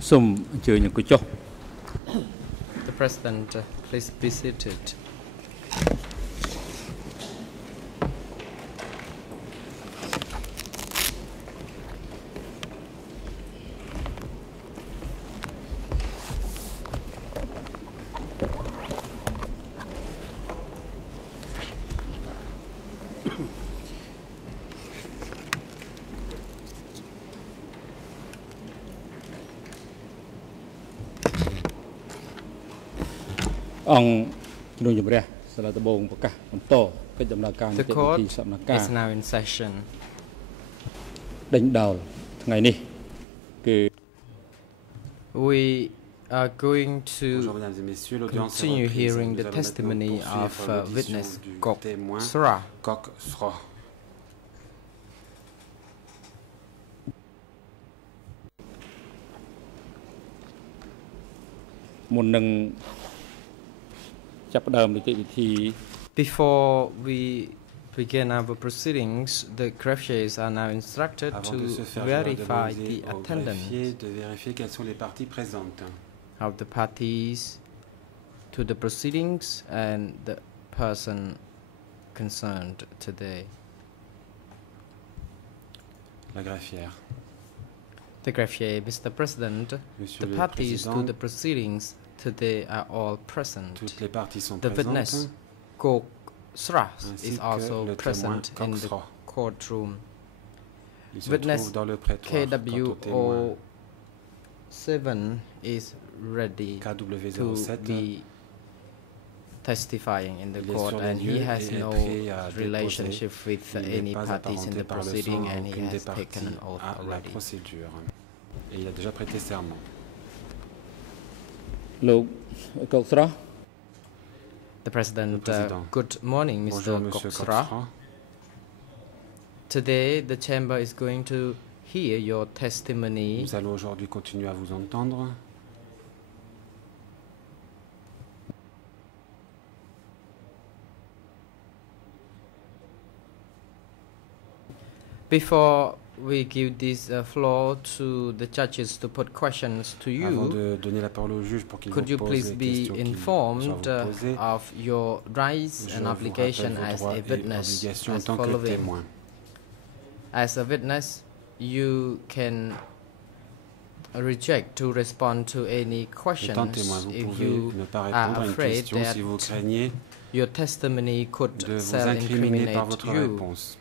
The President, please be seated. The court is now in session. We are going to continue hearing the testimony of witness Sros. Before we begin our proceedings, the greffiers are now instructed to verify the attendance of the parties to the proceedings and the person concerned today. La greffière. The greffier, Mr. President, the parties to the proceedings today are all present. Toutes les parties sont the witness, Sros, is also present in the courtroom. Witness KW07 is ready to be testifying in the court, and he has no relationship with any parties in the proceeding, and he has taken an oath already. Et il a déjà prêté serment. The President, good morning, Mr. Sros. Today, the chamber is going to hear your testimony. Nous allons aujourd'hui continuer à vous entendre. Before we give this floor to the judges to put questions to you, Avant de donner la parole au juge pour qu'il could you vous pose please les be questions qu'il informed soit vous poser. of your rights Je and vous obligation rappelle vos as droits a et witness obligations en as tant que following? témoin. As a witness, you can reject to respond to any questions Étant témoin, vous if pouvez you ne pas are répondre à une afraid question that si vous craignez your testimony could de vous incriminer par votre self-incriminate you. réponse.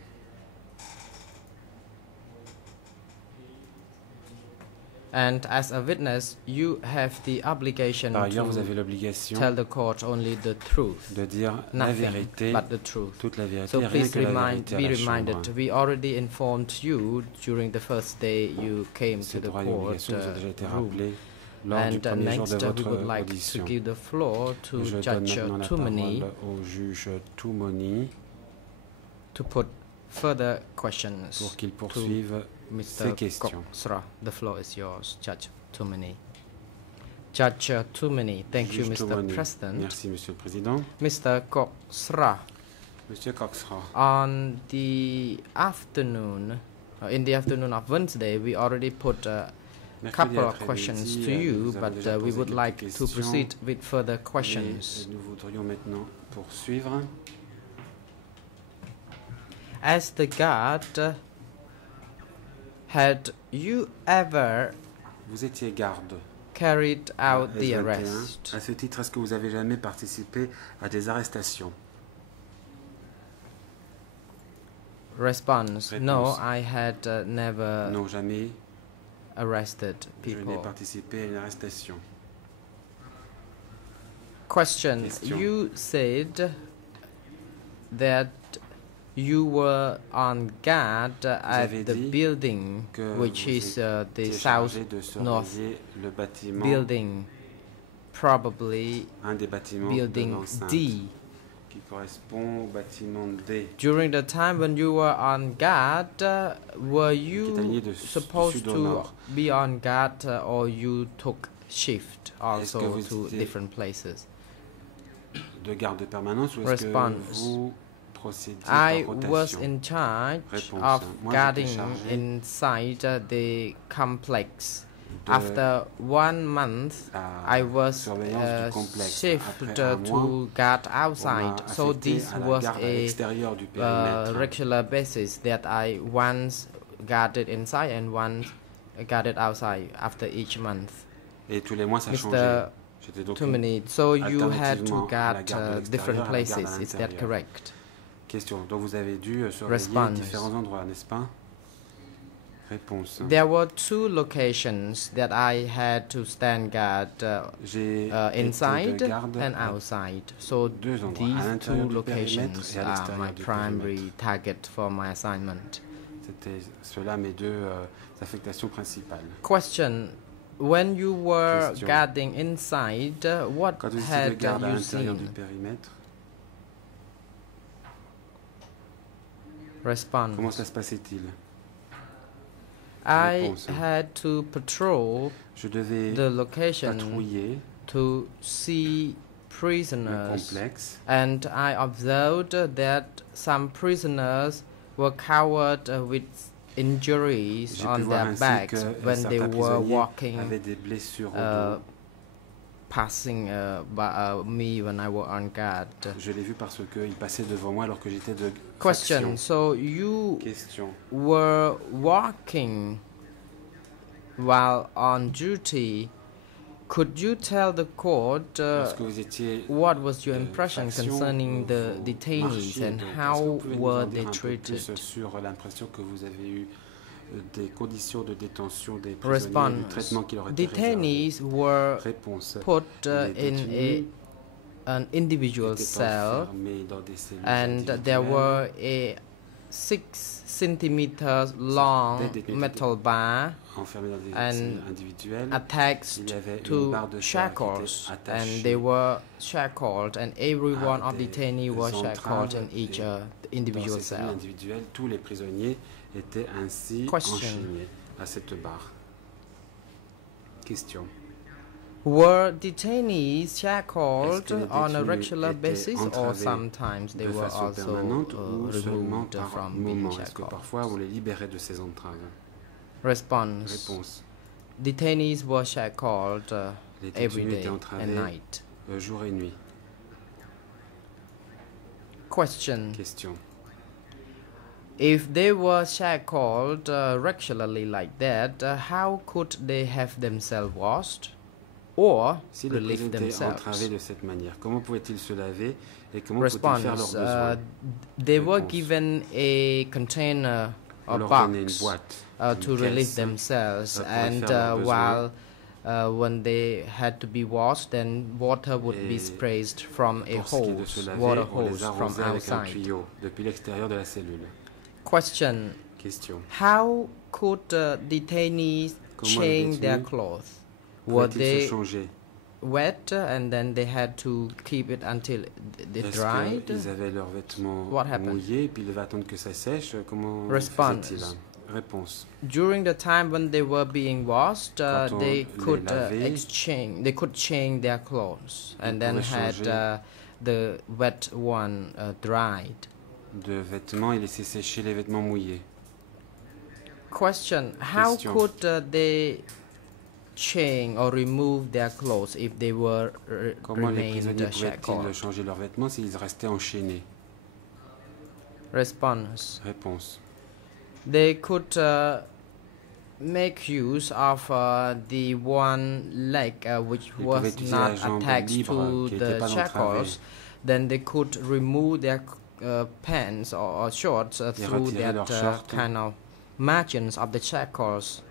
And as a witness, you have the obligation Par ailleurs, vous to avez l'obligation tell the court only the truth, de dire la nothing vérité, but the truth. toute la vérité, So rien please que la vérité à be la reminded, chambre. we already informed you during the first day you came to Ces the droits et court obligations vous ont déjà été room. rappelés lors du And premier jour next, de we votre would like to audition. give the floor to Je donne Judge maintenant la Tumani parole au juge Toumoni to put further questions pour qu'il to poursuive ces Mr. questions. Sros. The floor is yours, Judge Tumani. Judge Tumani, thank you, Juge Mr. Toumoni. President. Merci, Monsieur le Président. Mr. Sros, Monsieur Coxra, on the afternoon, in the afternoon of Wednesday, we already put a mercredi couple of après-midi, questions to nous you, avons but déjà we posé would quelques like to questions proceed with further et questions. nous voudrions maintenant poursuivre. As the guard, had you ever Vous étiez garde carried out the S21. arrest? À ce titre, est-ce que vous avez jamais participé à des arrestations? Response: No, Réponse. I had never Non, jamais. arrested Je n'ai people. participé à une arrestation. Question: Question. You said that you were on guard at avez the dit building, que which vous is the étiez south chargé de north surveiller le bâtiment, building, probably un des bâtiments de building l'enceinte, D. qui correspond au bâtiment D. During the time when you were on guard, were Qui est aligné you de supposed sud au to nord. be on guard, or you took shift que also vous to étiez different places? De garde permanente ou est-ce que Response. vous procédiez I par was rotation? in charge Réponse. of Moi, j'étais guarding chargé inside the complex After 1 month, I was shifted to guard outside. So this was a regular basis that I once guarded inside and once guarded outside after each month. Et tous les mois, ça changeait. So you had to guard different places. Is that correct? Question. Donc vous avez dû surveiller différents endroits, n'est-ce pas? Réponse. There were 2 locations that I had to stand guard inside and outside. So these 2 locations are my primary target for my assignment. C'était cela mes 2 affectations principales. Question. When you were guarding inside, what had you seen? Response. Comment ça se passait-il? I had to patrol the location to see prisoners, and I observed that some prisoners were covered with injuries on their backs when they were walking, passing by me when I was on guard. Je l'ai vu parce qu'ils passaient devant moi alors que j'étais de Question. So you were walking while on duty. Could you tell the court what was your impression concerning the detainees and how were they treated? Sur l'impression que vous avez eu des conditions de détention des prisonniers, du traitement qui leur était detainees were put in an individual cell, and there were a 6 centimeters long metal bar and attached to shackles, and they were shackled, and every one of the detainees was shackled in each individual cell. Tous les prisonniers étaient ainsi enchaînés à cette barre. Question. Were detainees shackled on a regular basis, or sometimes they were also removed from being shackled? Parfois, on les libérait de ces entraves. Response. Detainees were shackled every day and night. Jour et nuit. Question. Question. If they were shackled regularly like that, how could they have themselves washed or relieve themselves? Entravés de cette manière, comment pouvaient-ils se laver et comment pouvaient-ils faire leurs besoins? They were given a container or box to relieve themselves, and while when they had to be washed, then water would be sprayed from a hose, water hose from outside. Depuis l'extérieur de la cellule. Question. How could detainees change their clothes? Were they wet and then they had to keep it until they dried? Ils avaient leurs vêtements mouillés puis ils devaient attendre que ça sèche. Comment faisaient-ils? Réponse. During the time when they were being washed, they could they could change their clothes and then had the wet one dried. De vêtements et laisser sécher les vêtements mouillés. Question. How could they change or remove their clothes if they were Comment les prisonniers pouvaient-ils changer leurs vêtements s'ils restaient enchaînés? Response. Réponse. They could make use of the one leg which was not attached to the shackles. Then they could remove their pants or shorts through that kind of margins of the shackles.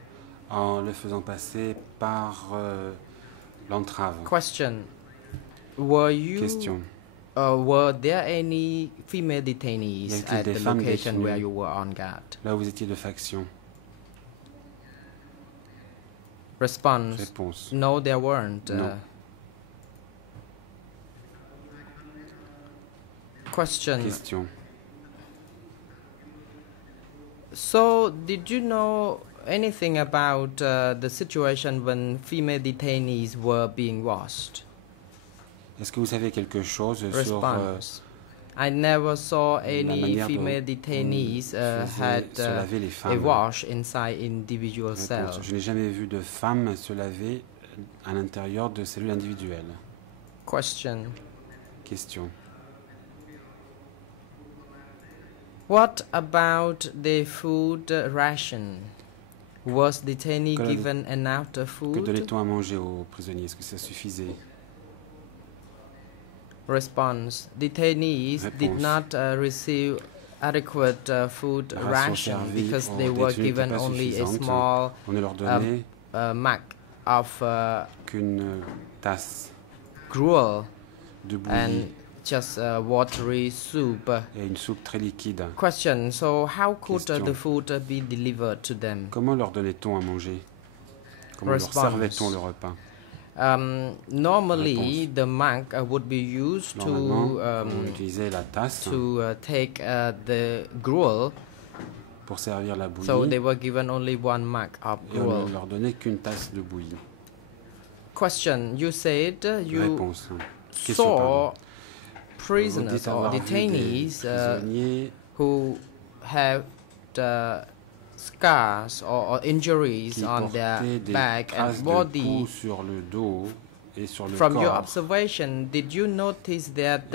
En le faisant passer par l'entrave. Question. Were there any female detainees at the location where you were on guard? Là où vous étiez de faction. Response. No, there weren't. Non. Question. So, did you know anything about the situation when female detainees were being washed? Est-ce que vous savez quelque chose sur I never saw any female detainees had a wash inside individual cells. Je n'ai jamais vu de femmes se laver à l'intérieur de cellules individuelles. Question. What about the food ration? Was detainee given enough food? Que donnait-on à manger aux prisonniers? Est-ce que ça suffisait? Response. Detainees did not receive adequate food ration because they were given only a small mug of qu'une tasse gruel de bouillie and just watery soup. Et une soupe très liquide. Question. So how could the food be delivered to them? Comment leur donnait-on à manger? Comment leur servait-on le repas? Normally, the mug would be used on utilisait la tasse to take the gruel. Pour servir la bouillie. So they were given only one mug of gruel. Et on ne leur donnait qu'une tasse de bouillie. Question. You said you Réponse. saw prisoners or detainees who have scars or injuries on their back and body. Sur le dos et sur le From corps. your observation, did you notice that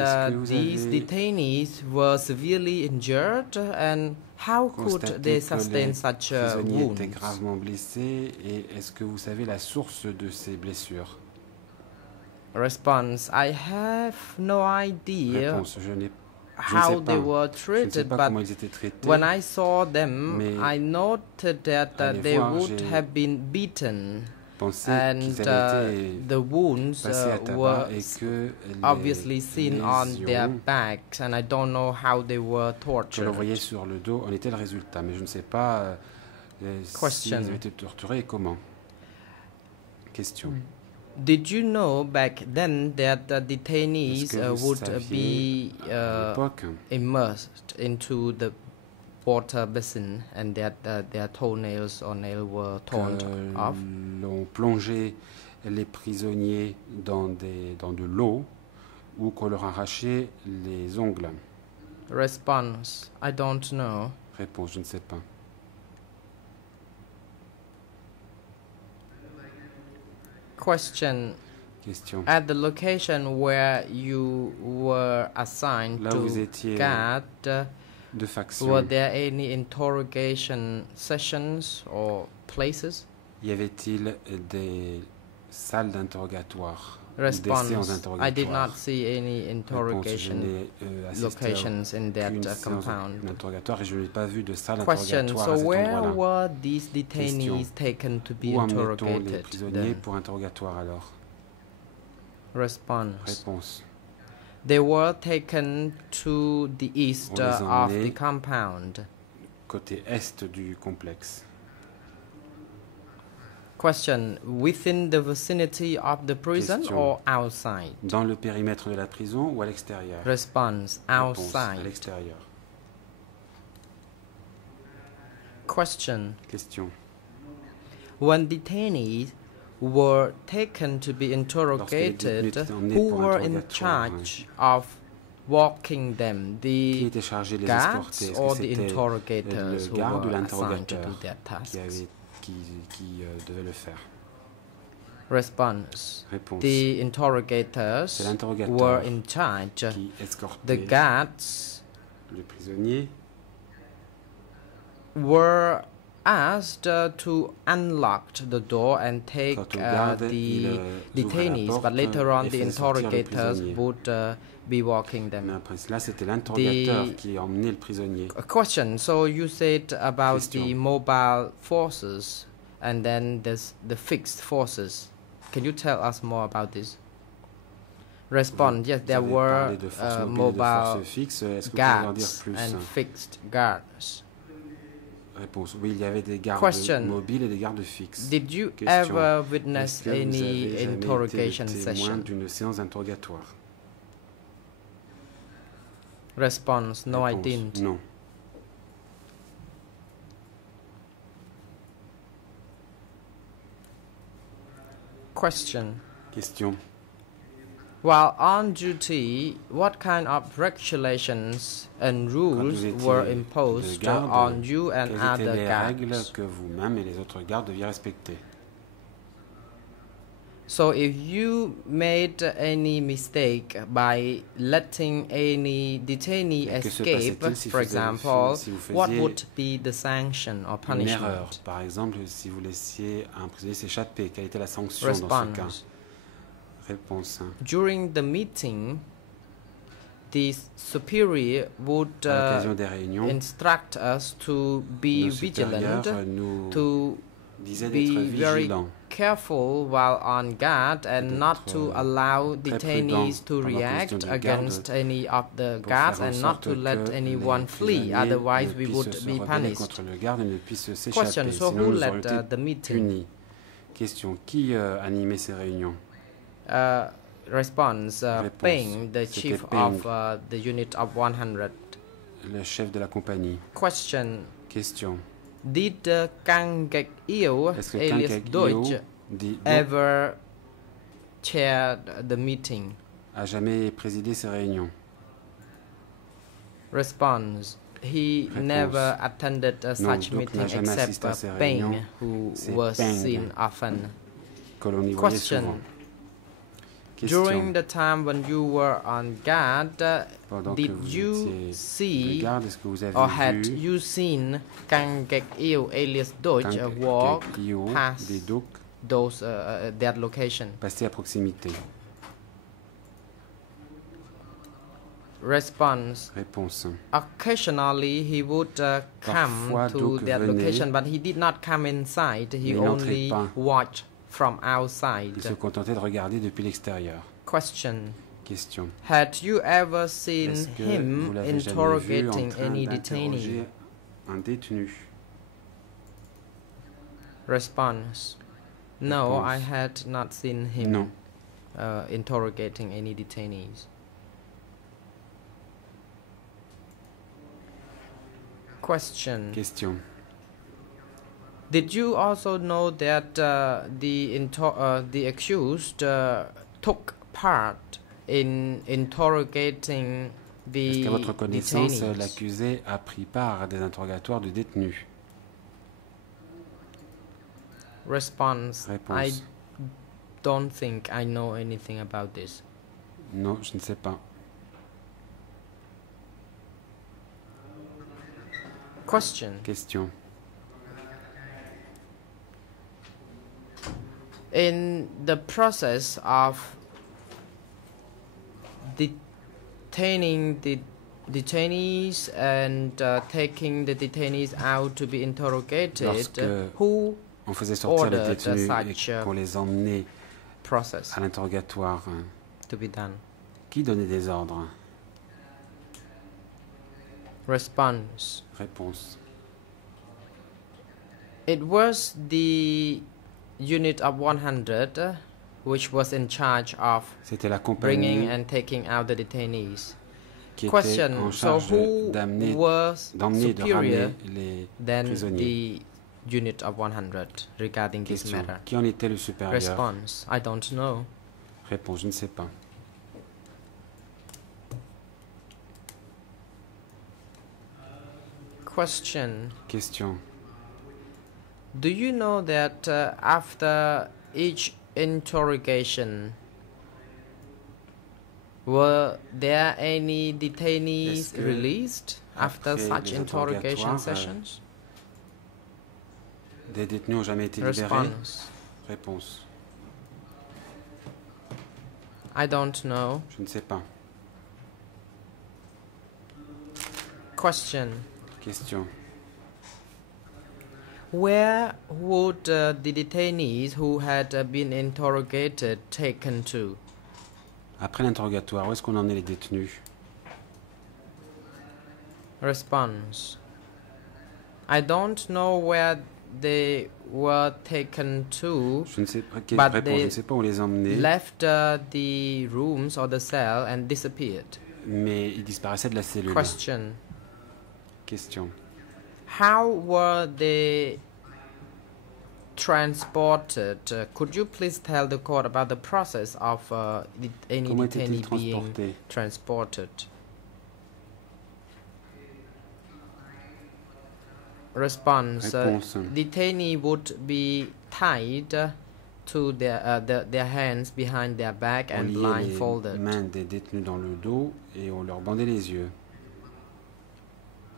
these detainees were severely injured, and how could they sustain such wounds? Étaient gravement blessés, et est-ce que vous savez la source de ces blessures? Response. I have no idea how they were treated, but when I saw them, I noted that they would have been beaten, and the wounds were obviously seen on their backs, and I don't know how they were tortured. Je le voyais sur le dos, en était le résultat, mais je ne sais pas s'ils ont été torturés et comment. Question. Did you know back then that the detainees would be immersed into the water basin and that their toenails or nails were torn off? On plongeait les prisonniers dans de l'eau ou qu'on leur arrachait les ongles. Response. I don't know. Réponse. Je ne sais pas. Question. At the location where you were assigned to guard, were there any interrogation sessions or places? Y avait-il des salles d'interrogatoire? Response. I did not see any interrogation locations in that compound. Question. So where were these detainees taken to be interrogated? Pour interrogatoire alors? Response. They were taken to the east of the compound. Côté est du complexe. Question. Within the vicinity of the prison or outside? Dans le périmètre de la prison ou à l'extérieur? Response. Outside. À l'extérieur. Question. When detainees were taken to be interrogated, who were in charge of walking them? The guards or the interrogators who were assigned to do their tasks? Qui devait le faire. Response. The interrogators were in charge. The guards le prisonnier were asked to unlock the door and take the detainees, but later on the interrogators would be walking them. Là, c'était l'interrogateur qui emmenait le prisonnier. A question. So you said about the mobile forces and then there's the fixed forces. Can you tell us more about this? Respond. Yes, there were mobile guards and fixed guards. Réponse. Oui, il y avait des gardes mobiles et des gardes fixes. Did you ever witness any interrogation session? D'une séance d'interrogatoire? Response. No, I didn't. Non. Question. While on duty, what kind of regulations and rules were imposed on you and other les règles guards? que vous-même et les autres gardes deviez respecter? So if you made any mistake by letting any detainee escape, for example, what would be the sanction or punishment? Une erreur, par exemple, si vous laissiez un prisonnier s'échapper, quelle était la sanction dans ce cas? Réponse. During the meeting, the superior would instruct us to be vigilant, to be very careful while on guard and not to allow detainees to react against any of the guards and not to let anyone flee, otherwise we would be punished. Question, so who led the meeting? Question, qui animait ces réunions? Response, Peng, the chief of the unit of 100. Le chef de la compagnie. Question. Question. Did Kang Gek Eo, alias Deutsch, ever chaired the meeting? A jamais présidé ces réunions? Response. He never attended such meeting except Peng, who was seen often. Question. During the time when you were on guard, did you see or had you seen Kang Gek Eo alias Deutsch walk past that location? Passer à proximité. Response. Réponse. Occasionally he would come to that location, but he did not come inside. He only watched from outside. Il se contentait de regarder depuis l'extérieur. Question. Question. Had you ever seen him interrogating any detainee? Un détenu. Response. No, I had not seen him interrogating any detainees. Question. Question. Did you also know that the accused took part in interrogating the Est-ce qu'à votre connaissance, detainees? L'accusé a pris part à des interrogatoires de détenus? Response. I don't think I know anything about this. Non, je ne sais pas. Question. Question. In the process of detaining the detainees and taking the detainees out to be interrogated, who on faisait sortir les ordered détenus et pour les emmener process à l'interrogatoire, to be done? qui donnait des ordres? Response. Réponse. It was the unit of 100 which was in charge of bringing and taking out the detainees. Question. So who was superior than the unit of 100 regarding this matter? Qui en était le supérieur? Response. I don't know. Réponse. Je ne sais pas. Question. Question. Do you know that after each interrogation, were there any detainees released after such interrogation sessions? Des détenus n'ont jamais été libérés? Réponse. I don't know. Je ne sais pas. Question. Question. Where would the detainees who had been interrogated taken to? Après l'interrogatoire, où est-ce qu'on emmenait les détenus? Response. I don't know where they were taken to, je ne sais pas, but je ne sais pas où les emmener. Left the rooms or the cell and disappeared. Mais ils disparaissaient de la cellule. Question. Question. How were they transported? Could you please tell the court about the process of any detainee being transported? Response. Detainee would be tied to their hands behind their back and blindfolded. Mains des détenus dans le dos et on leur bandait les yeux.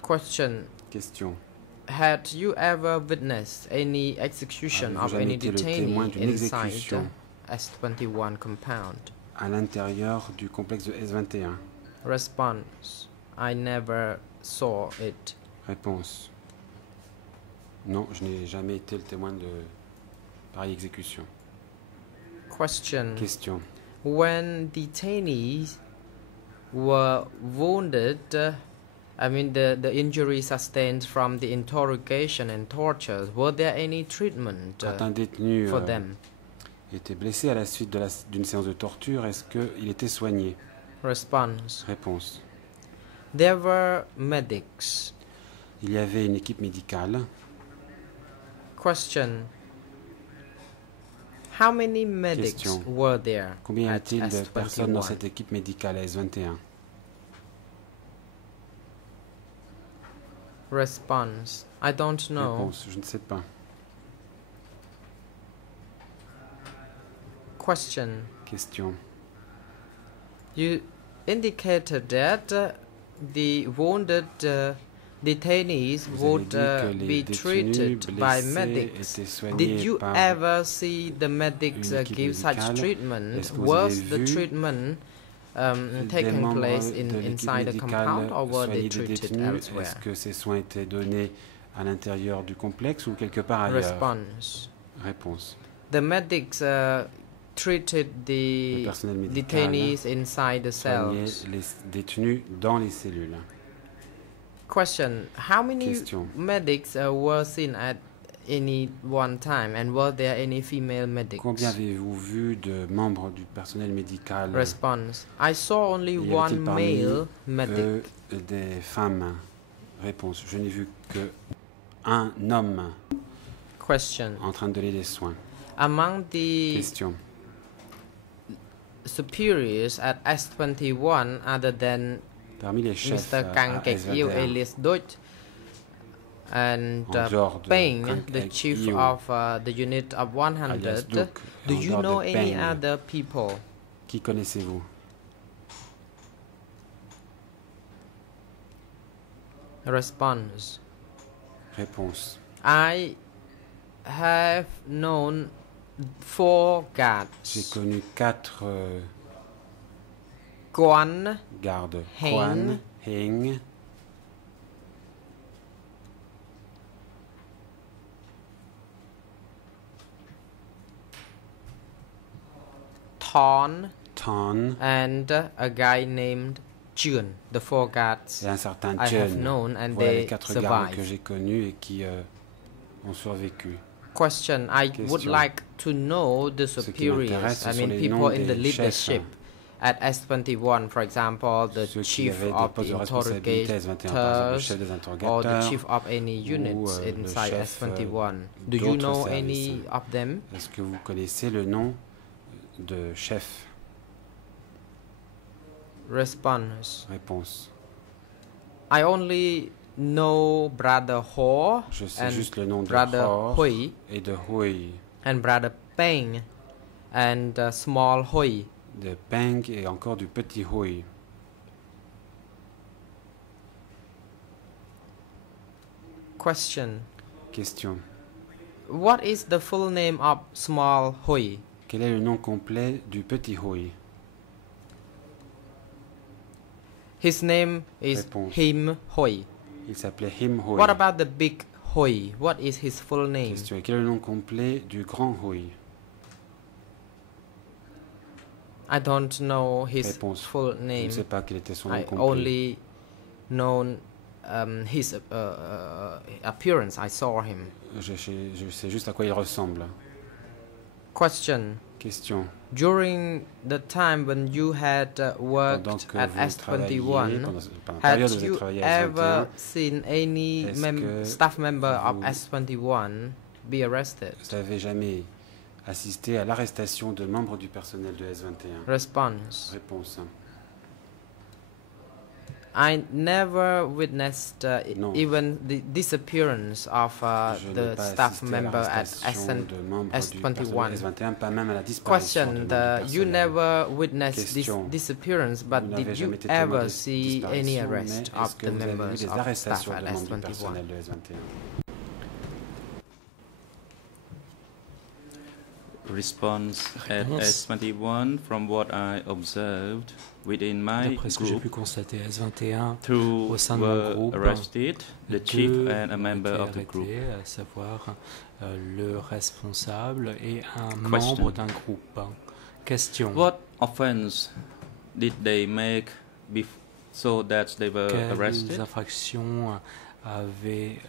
Question. Had you ever witnessed any execution of any detainee inside S21 compound? À l'intérieur du complexe de S21. Response. I never saw it. Réponse. Non, je n'ai jamais été le témoin de pareille exécution. Question. When detainees were wounded, the injuries sustained from the interrogation and tortures, were there any treatment for them? Était blessé à la suite d'une séance de torture, est-ce qu'il était soigné? Response. Réponse. There were medics. Il y avait une équipe médicale. Question. How many medics were there? Combien y a-t-il de personnes dans cette équipe médicale à S21? Response. I don't know. Réponse. Je ne sais pas. Question. You indicated that the wounded detainees would be treated by medics. Did you ever see the medics give such treatment? Was the treatment taking place inside the compound, or were they treated elsewhere? Est-ce que ces soins étaient donnés à l'intérieur du complexe ou quelque part ailleurs? Réponse. The medics treated the detainees inside the cells. Les détenus dans les cellules. Question. How many medics were seen at any one time, and were there any female medics? Combien avez-vous vu de membres du personnel médical? Response. I saw only one male medic. Des femmes. Réponse. Je n'ai vu que un homme. Question. En train de donner des soins. Among the superiors at S21, other than parmi les chefs Mr. Kang Kek-yew alias Deutsch and Peng, the chief of the unit of 100, do you know any other people? Qui connaissez-vous? Response. Réponse. I have known 4 guards. J'ai connu 4 gardes. Quan, Heng, Ton, and a guy named Chun. The 4 guards et un certain I have known, and voilà they les 4 survived. gardes que j'ai connus et qui ont survécu. Question. I would like to know the superiors, people in the leadership at S21, for example, the chief of the interrogators or the chief of any units inside S21. Do you know any of them? Est-ce que vous connaissez le nom de chef? Response. Réponse. I only know Brother Ho and juste le nom de Brother Ho Hui et de Hui. And Brother Peng and Small Hui. De Peng et encore du petit Hui. Question. What is the full name of Small Hui? Quel est le nom complet du petit Hui? His name is Réponse. Him Hui. Il s'appelait Him Hui. What about the big Hui? What is his full name? Quel est le nom complet du grand Hui? I don't know his Réponse. full name. Je ne sais pas quel était son nom complet. I only know his appearance. I saw him. Je sais juste à quoi il ressemble. Question. During the time when you had worked at S21, had you ever seen any staff member of S21 be arrested? Vous n'avez jamais assisté à l'arrestation de membres du personnel de S21? Response. Réponse. I never witnessed even the disappearance of the staff member at S21. Question: you never witnessed this disappearance, but did you ever see any arrest of the members of staff at S21? Response: at S21, from what I observed within my D'après ce que j'ai pu group, constater, S21, two au sein de mon were groupe, arrested, the chief deux and a ont member été of the group. arrêtés, à savoir le responsable et un Question. membre d'un groupe. Question. What offense did they make so that they were Quelles arrested? infractions avaient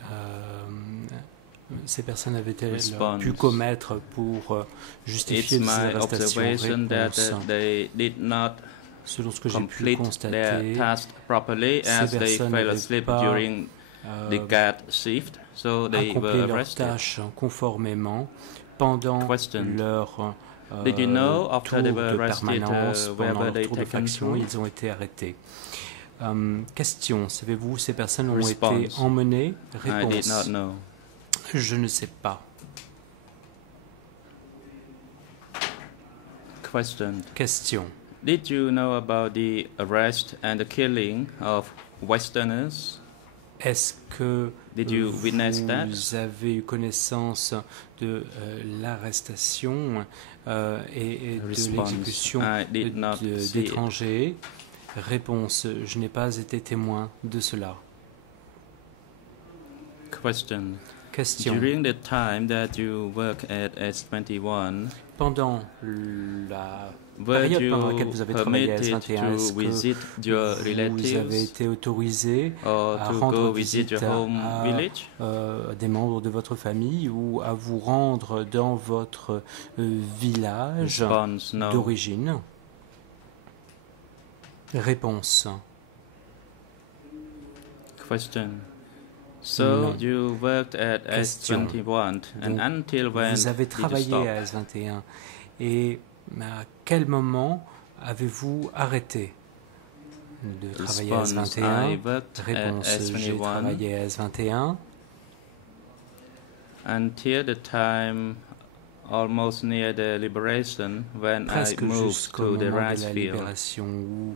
ces personnes avaient-elles Response. pu commettre pour justifier It's ces my arrestations? observation that Réponse. they did not Selon ce que j'ai pu complete constater, their task properly ces as they personnes fell n'avaient asleep pas during the guard shift, so they accompli were leurs arrested. tâches conformément pendant Question. leur Did you know after tour they were de arrested, permanence, where pendant were leur they tour de taken faction, to? ils ont été arrêtés. Question, savez-vous, ces personnes ont été Response. emmenées? I did Réponse, not know. je ne sais pas. Question. Question, Did you know about the arrest and the killing of Westerners? est-ce que Did you witness that? vous avez eu connaissance de l'arrestation et de Response. l'exécution I did not see it. d'étrangers? Réponse, je n'ai pas été témoin de cela. Question. Question, During the time that you work at S21, pendant la were période pendant laquelle you vous avez travaillé à permitted S21, est-ce to que visit your vous avez relatives été autorisé or à to rendre go visit visite your home à village? des membres de votre famille ou à vous rendre dans votre village Response: no. d'origine? Réponse, Question. So Non. you worked at Question. S21 and Donc, until when vous avez did you travaillé stop? à S21 et à quel moment avez-vous arrêté de travailler à Response: I S21? worked at Réponse, j'ai S21 travaillé à S21 until the time almost near the liberation when I presque moved jusqu'au to the moment de rice la field. libération où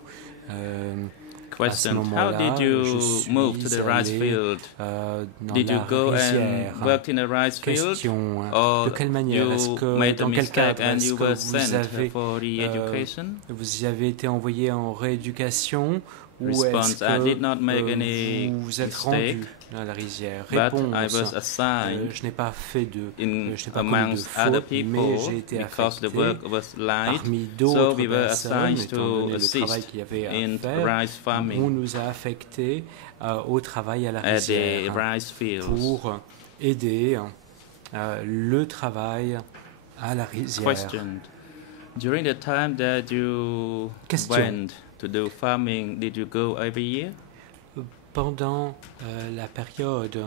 Question: How moment-là, did je you suis move to the rice allé, field? dans Did la you go rizière. and work in a rice field? Question, Or de quelle manière? Est-ce you que, made a dans quel mistake cadre and est-ce you que were vous sent avez, for re-education? vous y avez été envoyé en rééducation ou est-ce Response: I did not make que any vous êtes mistake, rendu à la rizière? but I Réponse, was assigned je n'ai pas fait de, in je n'ai pas commis de amongst other faute, mais people j'ai été because the affecté work was light, parmi so d'autres we were personnes, assigned étant to donné le travail assist qu'il y avait à in faire. rice farming On nous a affectés au travail à la at the rizière rice fields. pour aider le travail à la rizière. Question: During the time that you Question. went to do farming, did you go every year? Pendant la période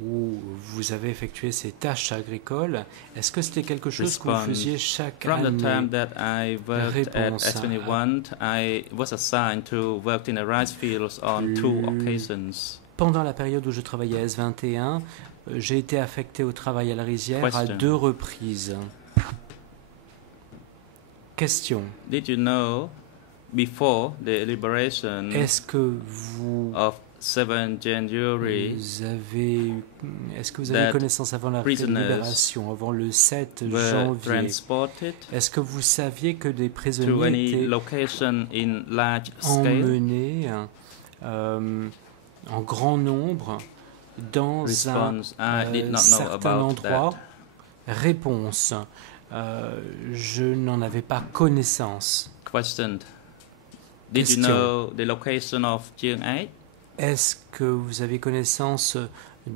où vous avez effectué ces tâches agricoles, est-ce que c'était quelque chose que vous Response: faisiez chaque From the time année? that I worked at Réponse: S21, I was assigned to work in the rice fields on 2 occasions. Pendant la période où je travaillais à S21, j'ai été affecté au travail à la rizière à Question. 2 reprises. Question. Did you know before the liberation Est-ce que vous of 7 January est-ce que vous avez that connaissance avant la prisoners libération, avant le 7 were janvier? transported Est-ce que vous saviez que des to prisonniers any étaient location in large scale? emmenés en grand nombre dans Response: I did not know certain about endroit? that. Réponse. Je n'en avais pas connaissance. Question: Did you Question. know the location of Chiang-ai? Est-ce que vous avez connaissance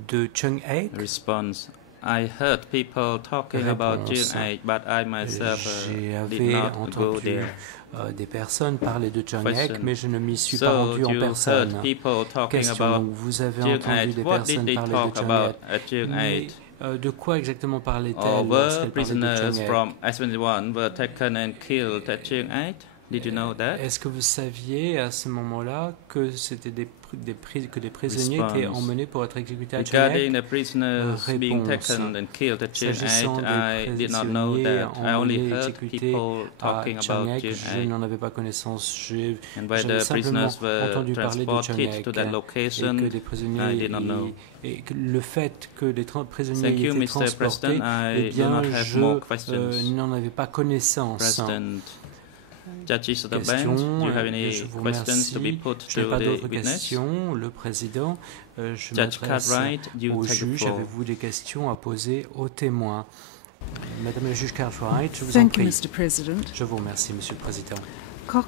de Chung-Aek? Response: I heard people talking about Réponse. Chiang-ai, but I myself did J'avais not go entendu there. des personnes parler de Chung-Aek, Question. mais je ne m'y suis pas So rendu en you personne. heard people talking Question. about Donc, vous avez Chiang-ai. entendu des What did personnes they parler talk de about Chung-Aek. at Chiang-ai? De quoi exactement parlait-elle Were lorsqu'elle parlait de prisoners Chiang from S21 were taken and killed at Chiang 8? Did you know that? Est-ce que vous saviez à ce moment-là que c'était des prisonniers étaient emmenés pour être exécutés à Chiang Regarding the prisoners being taken and killed at Chiang 8, I did not know that. I only heard people talking about Chiang Je 8. n'en avais pas connaissance. And where J'avais the simplement prisoners were entendu parler de Chiang transported to that et location, que des prisonniers I did not know. et que le fait que des prisonniers Thank you, étaient Mr. transportés, President. eh I do bien, not have je more questions. n'en avais pas connaissance. President, judges of the bench, Question, do you have any je vous questions to be remercie. put Je n'ai to pas the d'autres witness? questions. Le président, je Judge m'adresse Cartwright, you au take the juge. floor. Avez-vous des questions à poser aux témoins? Madame la juge Cartwright, je vous en Thank you, prie. Mr. President. Je vous remercie, Monsieur le Président.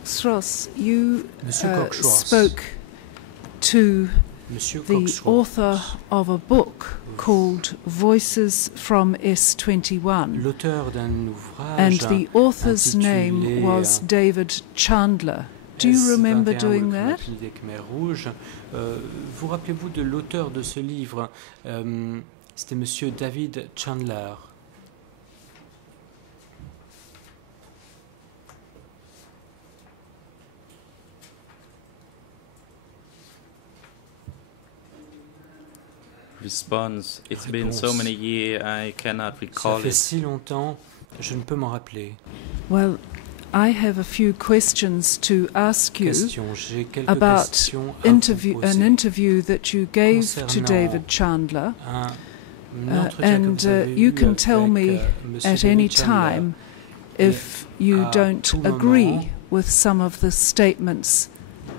Sros, you Monsieur Cox-Ross. spoke to Monsieur the Cox-Ross, author of a book called Voices from S21, l'auteur d'un and ouvrage the author's name intitulé, was David Chandler. Do you remember S21, doing ou le that? Crime des Khmers rouges. Vous rappelez-vous de l'auteur de ce livre? C'était Monsieur David Chandler. Response. It's been so many years, I cannot Ça recall fait it. si longtemps, je ne peux m'en rappeler. Well, I have a few questions to ask you J'ai quelques about questions à vous an poser. interview that you gave to Concernant David Chandler. Un entretien que vous avez You eu can tell avec, me Monsieur at any David Chandler. time if you à don't tout moment, agree with some of the statements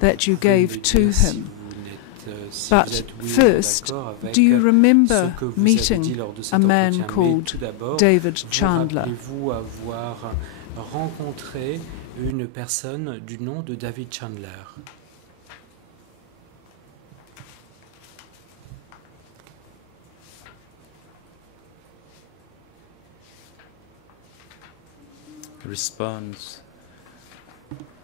that you Vous me gave to dites si him. si But vous êtes oui ou first, d'accord avec do you remember ce que vous avez dit meeting lors de cet a man entretien. Mais called tout d'abord, David vous Chandler? rappelez-vous avoir rencontré une personne du nom de David Chandler? Response.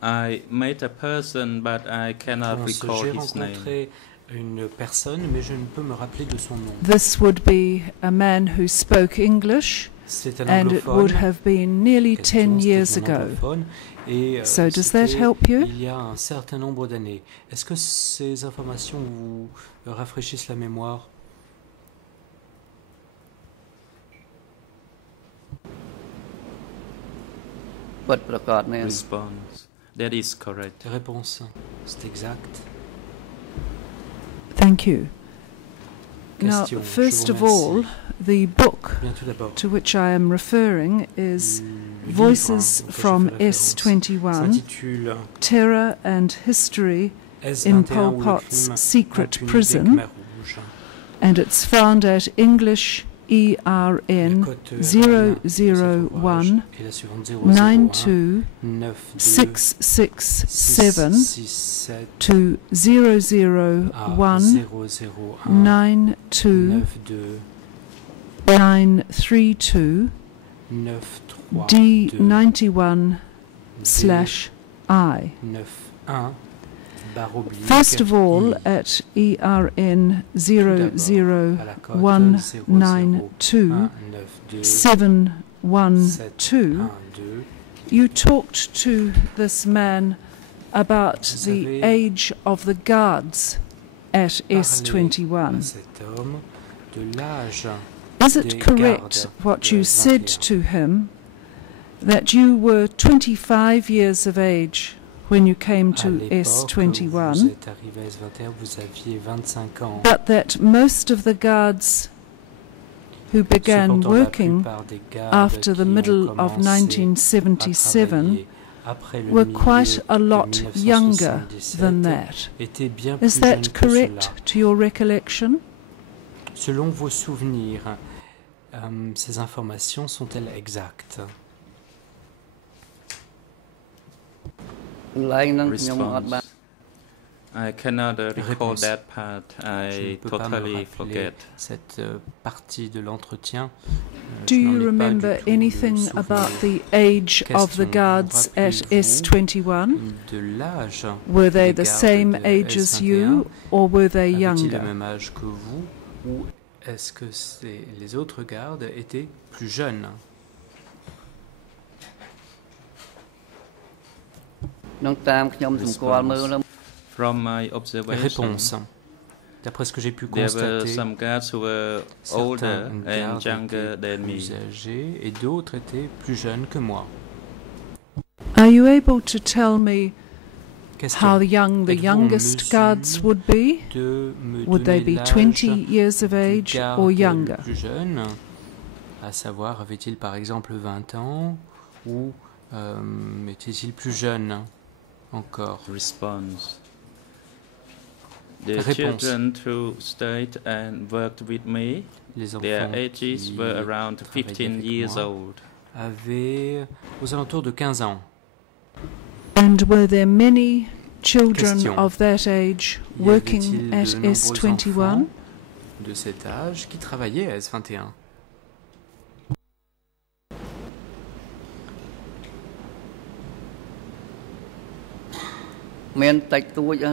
I met a person, but I cannot recall J'ai his name. rencontré une personne, mais je ne peux me rappeler de son nom. This would be a man who spoke English, C'est un and it would anglophone. have been nearly Question, 10 years c'était un ago. anglophone. Et, So does that c'était help you? il y a un certain nombre d'années. Est-ce que ces informations vous rafraîchissent la mémoire? Response. That is correct. Réponse. C'est exact. Thank you. Now, Question. first Je of vous all, remercie. the book Bien, tout d'abord, to which I am referring is le livre Voices auquel je from fais référence S21, s'intitule Terror and History S21 in ou Pol le Pot's crime secret impuni des prison, Khmers rouges. and it's found at English La ERN cote de cet ouvrage 001 est la suivante, 92 92 667 667 to 001 001 92 92 932 932 D91 slash I. 91 barre oblique. First of all, I. at ERN à la cote 00192 192 712, 712. you talked to this man about Vous the avez age of the guards at Parlez à S21. cet homme de l'âge. Is des it correct gardes what de you said 21. to him that you were 25 years of age when you came À to l'époque où vous S21, êtes arrivé à S21, vous aviez 25 ans. but that most of the guards who began Cependant, la working plupart des gardes after the qui ont middle of commencé à 1977 travailler après le were milieu quite a de lot younger 1977 than that. étaient bien plus Is jeunes that que correct cela. to your recollection? Selon vos souvenirs, ces informations sont-elles exactes? Response. I cannot recall Réponse. that part. Je ne I peux pas me totally rappeler forget. cette partie de l'entretien. Do Je n'en you ai pas remember du tout le anything souvenir. about the age of the Question, guards at rappelez-vous S21? De l'âge, Were they des the gardes same de age as S21, you, or were they avaient-ils le younger? même âge que vous, ou est-ce que les autres gardes étaient plus jeunes? From my observation, Réponse. D'après ce que j'ai pu there were constater, some guards who were older certains and gardes younger étaient than me. plus âgés et d'autres étaient plus jeunes que moi. Are you able to tell me Question. how young the Êtes-vous en youngest mesure guards would be? de me Would they donner be l'âge 20 years of du age garde or le younger? plus jeune, à savoir, avait-il par exemple 20 ans ou était-il plus jeune encore? Response. The Réponse. children who stayed and worked with me, Les their enfants ages qui were around travaillaient 15 avec years moi old. avaient aux alentours de 15 ans. And were there many children Question. of that age Y working avait-il at de nombreux S21? enfants de cet âge qui travaillaient à S21?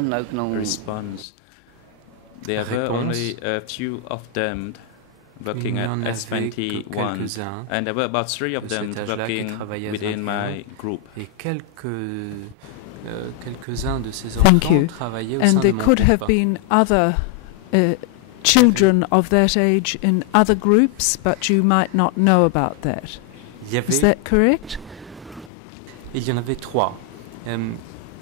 Response. There were Réponse. only a few of them working Il n'y at en avait que S21, quelques-uns and there were about 3 of de them cet âge-là qui working travaillaient à within 21. my group. Et quelques-uns de ces Thank enfants you. travaillaient au sein And de there mon could have groupe. been other children of that age in other groups, but you might not know about that. Il y Is avait, that correct? il y en avait 3.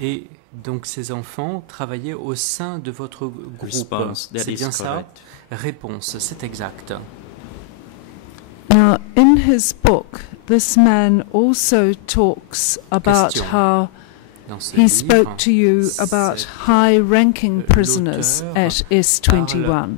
Et donc ces enfants travaillaient au sein de votre groupe. Response. That C'est is bien ça? correct. Réponse, c'est exact. Now, in his book, this man also talks about Question. how Dans ce he livre, spoke to you about cet high-ranking prisoners l'auteur at S21, parle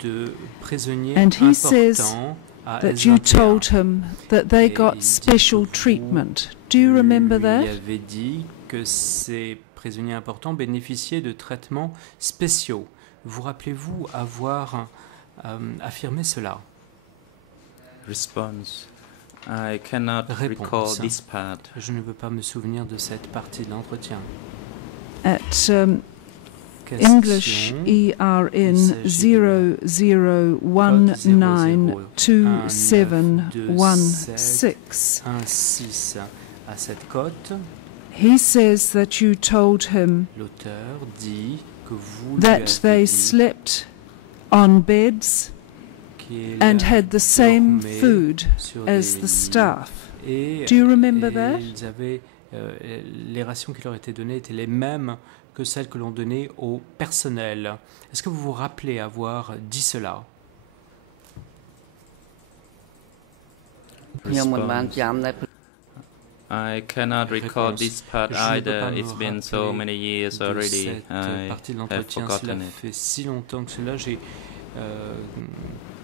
de prisonniers and he says importants à that you S21. told him that they Et il got dit special que vous treatment. Do you remember lui that? avait dit que ces prisonniers importants bénéficiaient de traitements spéciaux. Vous rappelez-vous avoir affirmé cela? Response. I cannot Réponse. recall this part. Je ne veux pas me souvenir de cette partie de l'entretien. At Question. English ERN 00192716. 1-6 à cette cote, He says that you told him l'auteur dit que vous lui that avez they dit slept on beds qu'ils and had the same dormaient food sur as des the lits staff. et, Do you remember et that? ils avaient, les rations qui leur étaient données étaient les mêmes que celles que l'on donnait au personnel. Est-ce que vous vous rappelez avoir dit cela? Response. I cannot recall Réponse. this part Je ne peux pas either. me It's been so rappeler many years de already. cette I partie de have l'entretien. Cela forgotten it. fait si longtemps que cela, j'ai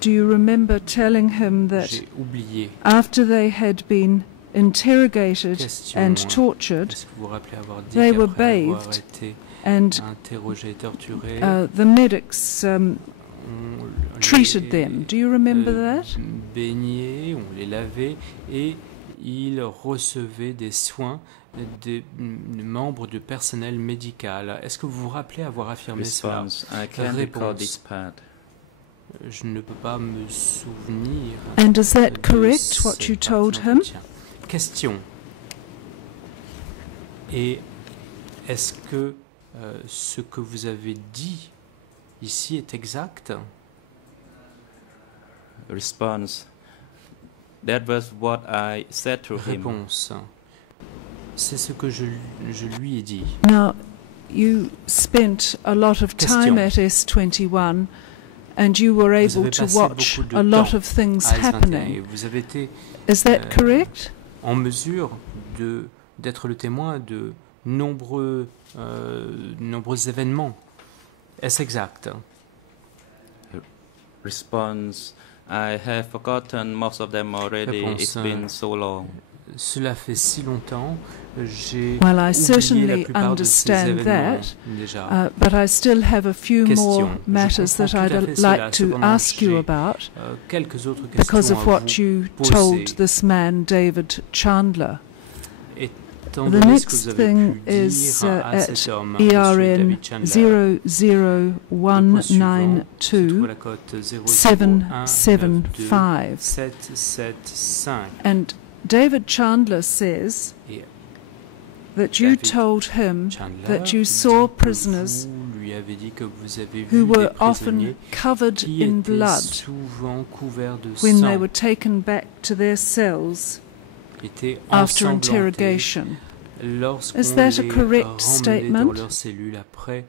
Do you remember telling him that oublié. after they had been interrogated Question. and tortured, Est-ce que vous vous rappelez avoir dit They were qu'après avoir bathed été and interrogés, torturés, the medics on treated les, them? Do you remember that? baignait, on les lavait et ils recevaient des soins des membres du personnel médical. Est-ce que vous vous rappelez avoir affirmé cela? Response. I can't recall this part. Je ne peux pas me souvenir. And is that de correct, cette what you partie told de him? l'entretien. Question. Et est-ce que ce que vous avez dit ici est exact? Response. That was what I said to him. Réponse. C'est ce que je lui ai dit. Now, you spent a lot of time Question. at S21 and you were Vous able avez to passé watch beaucoup de a lot temps of things à S21 et happening. vous avez été Is that correct? en mesure d'être le témoin de nombreux événements. Est-ce exact? Response. I have forgotten most of them already. Réponse. It's been so long. Cela fait si longtemps, j'ai Well, I oublié la certainly plupart de ces understand événements that, déjà. but I still have a few Question. more Je matters that comprends tout à I'd fait cela. like to Cependant, ask you j'ai, about quelques autres questions because of à what vous you poser. told this man, David Chandler. étant The donné ce que next vous avez thing pu is dire à at cet homme, Monsieur ERN David Chandler, le poste suivant se trouve à 00192 la cote 775. 775. And David Chandler says Et that you David told him Chandler that you dit saw que prisoners vous lui avez dit que vous avez who vu des were prisonniers often covered qui in étaient blood souvent couverts de when they sang, were taken back to their cells étaient after ensanglantés interrogation. lorsqu'on Is that a les correct ramenait statement? dans leur cellule après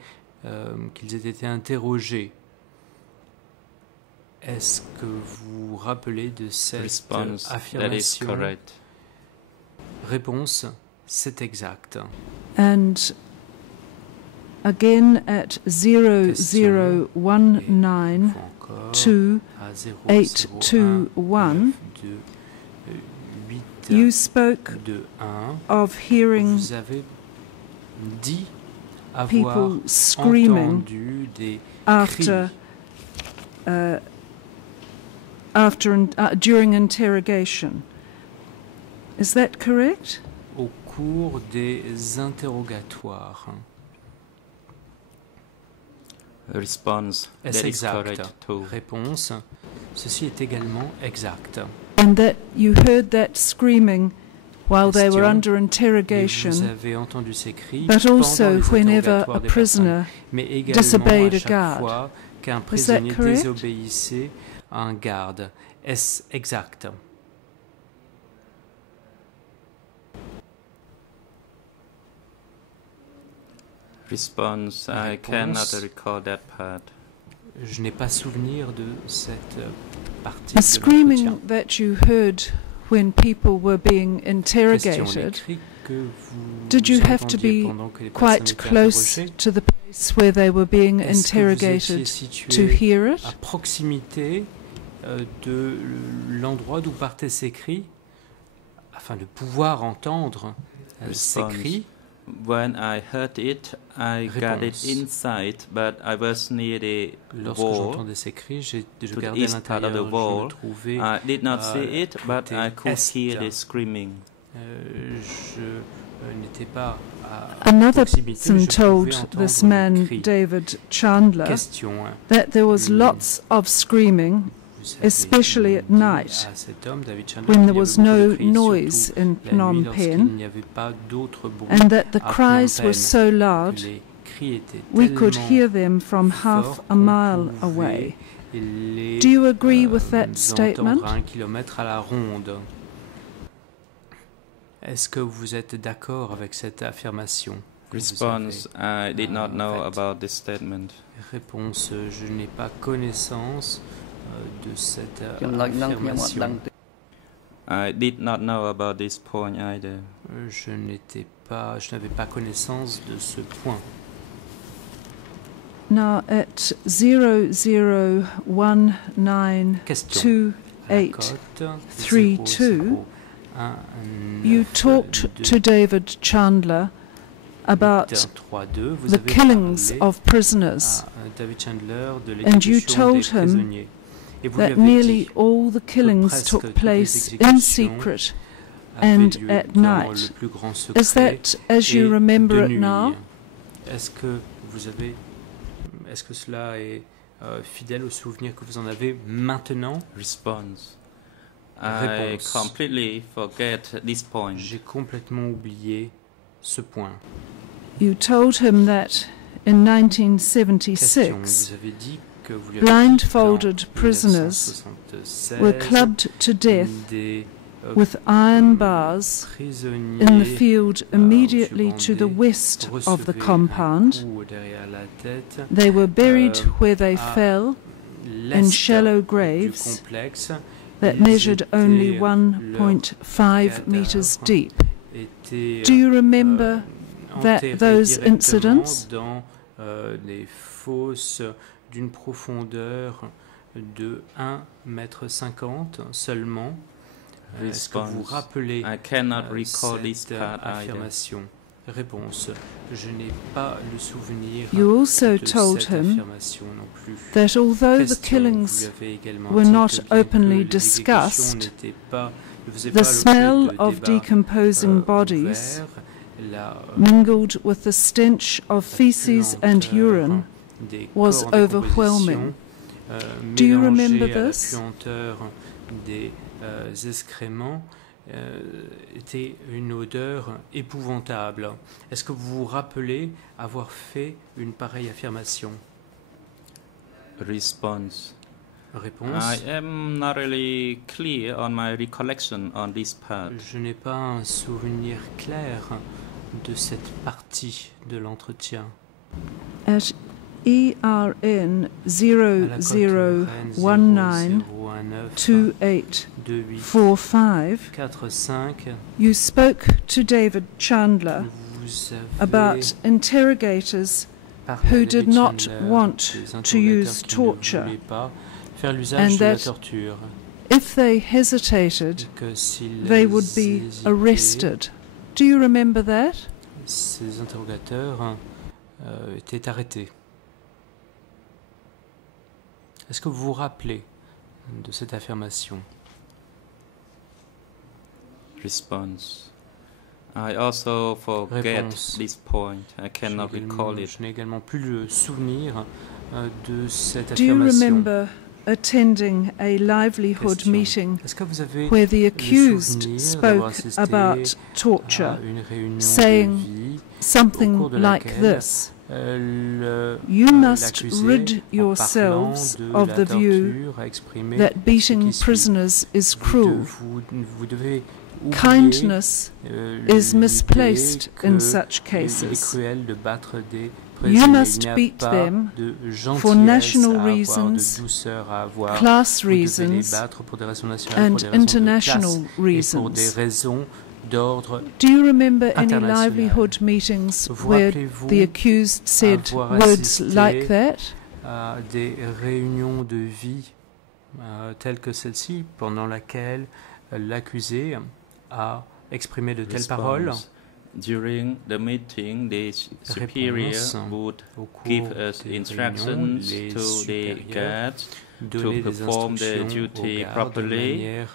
qu'ils aient été interrogés. Est-ce que vous vous rappelez de cette Response, that is affirmation? correct. Réponse, c'est exact. And again at 0019 Encore 2 à 821, 8 you spoke 2 1. of hearing Vous avez dit avoir people screaming entendu des after cris during interrogation. Is that correct? au cours des interrogatoires. Response, Est-ce that is exact? correct too. Réponse, ceci est également exact. And that you heard that screaming while they were Question. under Et interrogation, vous avez entendu ces cris but pendant also les whenever interrogatoires a des prisoner personnes, mais également disobeyed à a chaque guard. fois qu'un Was that prisonnier correct? désobéissait à un garde. Est-ce exact? Response, I Réponse. cannot recall that part. Je n'ai pas souvenir de cette partie the de screaming l'entretien. that you heard when people were being Question, les interrogated, cris que vous did you have to entendiez be pendant que les personnes quite étaient close interrogées? to the place where they were being Est-ce que vous étiez interrogated situé to hear à it? proximité de l'endroit d'où partaient ces cris, afin de pouvoir entendre ces Response. cris? When I heard it, I got it Réponse. inside, but I was near the Lorsque wall. j'entendais ces cris, je to the gardais à east part of the l'intérieur, je wall. me trouvais I did not see it, but côté I could est. hear the screaming. Je n'étais pas à Another proximité, person je pouvais told entendre this les man, cris. David Chandler, Question, that there was Mm. lots of screaming, vous avez especially at dit night, à cet homme, David Chandler, when qu'il there y was avait beaucoup de no cris, noise surtout in la nuit Phnom lorsqu'il Penh, n'y avait pas d'autre bruit, and that the à Phnom cries Penh, were so que loud les cris étaient we could tellement hear them from half forts a qu'on mile pouvait away. les, Do you agree with that entendre statement? à 1 kilomètre à la ronde. Est-ce que vous êtes d'accord avec cette affirmation que vous Response, I did not know faites? about this statement. Réponse, je n'ai pas connaissance de cette affirmation. I did not know about this point either. Je n'avais pas connaissance de ce point. Now at 0019 Question. À la 28, cote 32, 001 you talked to David Chandler about 832, vous the avez killings parlé of prisoners, à David Chandler de and you l'exécution told des him prisonniers. Et vous lui that avez nearly dit all the killings presque took toutes place les in exécutions secret avaient and lieu at dans night. le plus grand secret Is that as et you remember de it nuit. now? Est-ce que cela est fidèle au souvenir que vous en avez maintenant? Response, I Réponse. completely forget this point. J'ai complètement oublié ce point. You told him that in Question. 1976 Vous avez dit que vous lui avez dit blindfolded qu'en prisoners 1976, were clubbed to death des with iron bars prisonniers in the field immediately sur to the bandés west of the recevaient un compound. coup derrière la tête They were buried where they à fell l'est in shallow du graves complexe. that Ils measured only étaient- 1.5 meters cadavres deep. étaient, Do you remember that enterrés those directement incidents? dans des fosses d'une profondeur de 1,50 m seulement. Est-ce que vous Response, rappelez I cannot recall this cette part either. affirmation? Réponse, je n'ai pas le souvenir You also de told cette him affirmation non plus. that although the Question, killings vous lui avez également were dit not que bien que openly les exécutions discussed, ne faisaient pas the l'objet smell de of débats, decomposing ouverts, bodies mingled with the stench of feces and urine, was overwhelming. Do you remember this? Des excréments était une odeur épouvantable. Est-ce que vous vous rappelez avoir fait une pareille affirmation? Réponse. I am not really clear on my recollection on this part. Je n'ai pas un souvenir clair de cette partie de l'entretien. At ERN 00192845, you spoke to David Chandler about interrogators who did not want to use torture, and that if they hesitated, they would be arrested. Do you remember that? Ces interrogateurs étaient arrêtés. Est-ce que vous vous rappelez de cette affirmation? Response. I also forget this point. I cannot recall it. Je n'ai également plus le souvenir de cette affirmation. Do you remember attending a livelihood meeting where the accused spoke about torture, saying something like this: "You must rid yourselves of the view that beating prisoners is cruel. Kindness is misplaced in such cases. You must beat them for national reasons, class reasons, and international reasons." Do you remember any livelihood meetings where the accused said words like that? Des réunions de vie telles que celle-ci, pendant laquelle l'accusé a exprimé de telles paroles. During the meeting, the superior would give us instructions to the guards to perform their duty properly,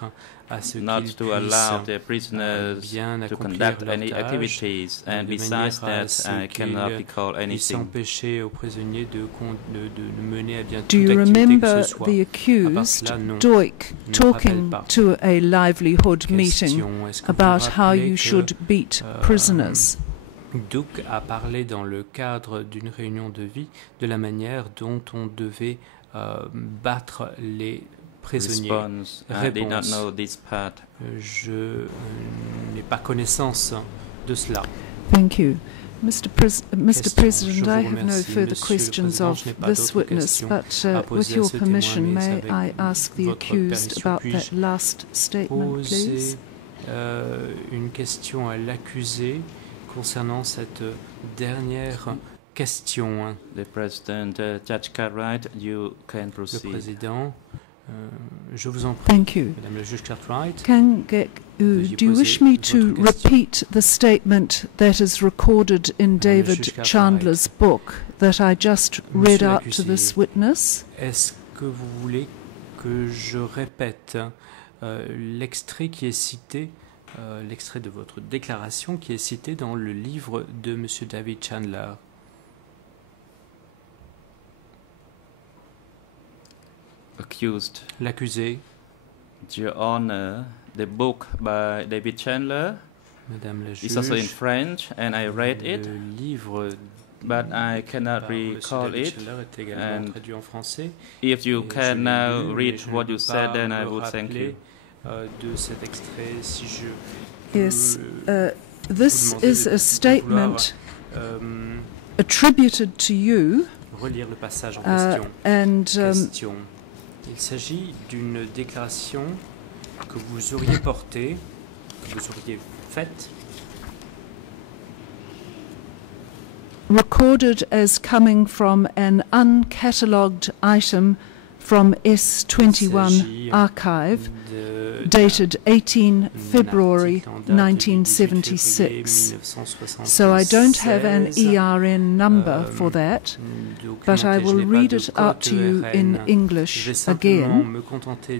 not to allow the prisoners to conduct any activities, and besides that, I cannot recall anything. Do you remember the accused, Doik, talking to a livelihood meeting about how you should beat prisoners? Duke a parlé dans le cadre d'une réunion de vie de la manière dont on devait battre les prisonniers. Réponse. Je n'ai pas connaissance de cela. Thank you. Mr. President, I have no further questions of this witness, but with your permission, may I ask the accused about that last statement, please? Une question à l'accusé concernant cette dernière question. The President, Judge Cartwright, you can proceed. Le Président, je vous en prie. Thank you. Madame le juge Cartwright. Do you wish me to repeat the statement that is recorded in David Chandler's book that I just read out to this witness? Est-ce que vous voulez que je répète l'extrait qui est cité, l'extrait de votre déclaration qui est cité dans le livre de M. David Chandler? Accused. L'accusé. Your Honor, the book by David Chandler is also in French, and I read it, but I cannot recall it. And if you can now read what you said, then I would thank you. Yes, this is a statement attributed to you, and il s'agit d'une déclaration que vous auriez portée, que vous auriez faite, recorded as coming from an uncatalogued item from S21 archive, dated 18 February 1976. So I don't have an ERN number for that, but I will read it out to you in English again.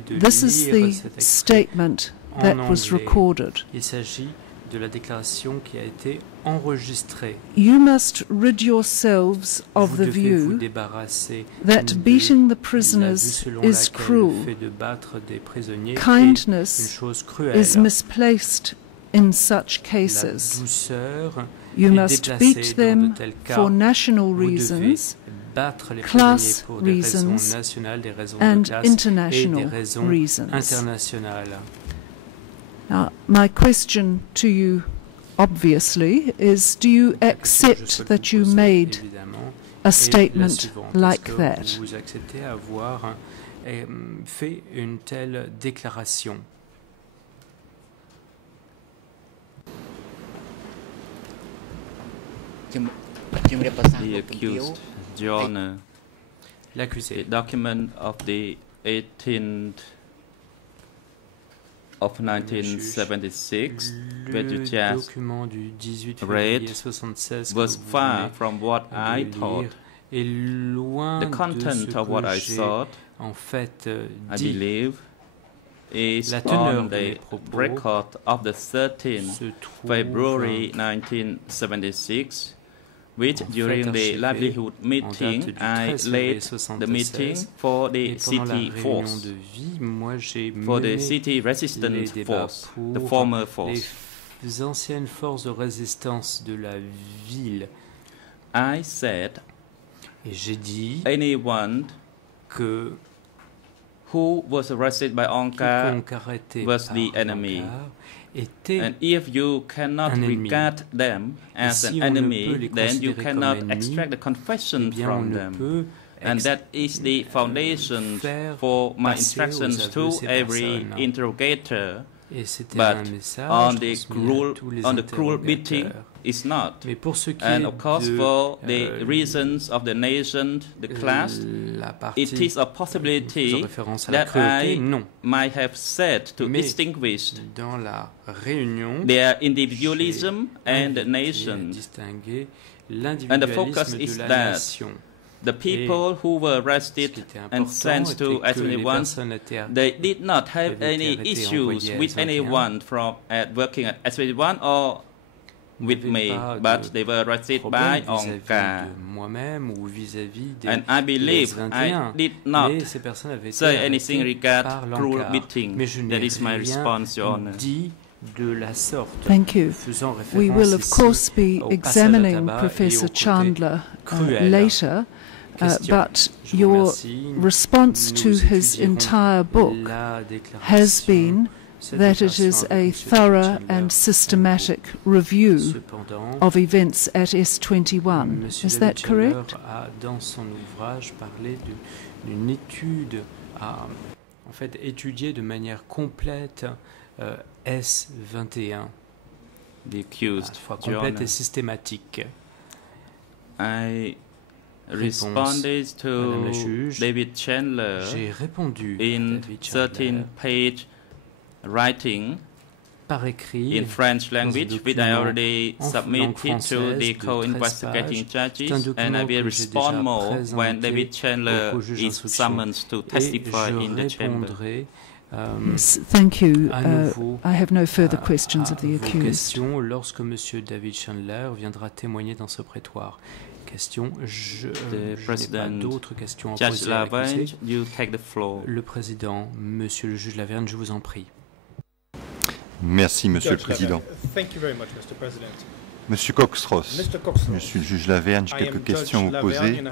This is the statement that was recorded. Il s'agit de la déclaration qui a été enregistrée. You must rid yourselves of the view that beating the prisoners is cruel. Kindness is misplaced in such cases. You must beat them for national reasons, class reasons, and international reasons. Now, my question to you, obviously, is do you accept that you made a statement like that? Vous acceptez avoir fait une telle déclaration? The accused, John, l'accusé. the document of the 18th of 1976, that you just read, was far from what I thought. The content of what I thought, I believe, is on the record of the 13th February 1976, which during the livelihood meeting I led the meeting for the city force, for the city resistance force, the former force. Les anciennes forces de résistance de la ville. I said, et j'ai dit, anyone que who was arrested by Ankar was the enemy. And if you cannot regard them as an enemy, then you cannot extract the confession from them. And that is the foundation for my instructions to every interrogator. But on the cruel beating, it's not. And of course, for the reasons of the nation, the class, it is a possibility that I might have said to distinguish their individualism and the nation. And the focus is that the people who were arrested and sent to S21, they did not have any issues with anyone from working at S21 or with me, but they were arrested by Ankar. And I believe I did not say anything regarding cruel beating. That is my response, Your Honor. Thank you. We will, of course, be examining Professor Chandler later. But your response to his entire book has been that it is a thorough and systematic review of events at S21. Is that correct? Dans son ouvrage, parlé d'une étude, en fait, étudier de manière complète S21. The accused, complète et systématique. I responded to David Chandler in 13-page writing par écrit in French language, which I already submitted to the co-investigating judges, and I will respond more when David Chandler is summoned to testify in the chamber. Thank you. I have no further questions of the accused. Lorsque M. David Chandler viendra témoigner dans ce prétoire. Je n'ai pas d'autres questions à poser à l'accusé. Le président, Monsieur le juge Lavergne, je vous en prie. Merci, Monsieur le Président. Monsieur Sros, Monsieur le juge Lavergne, j'ai quelques questions à vous poser.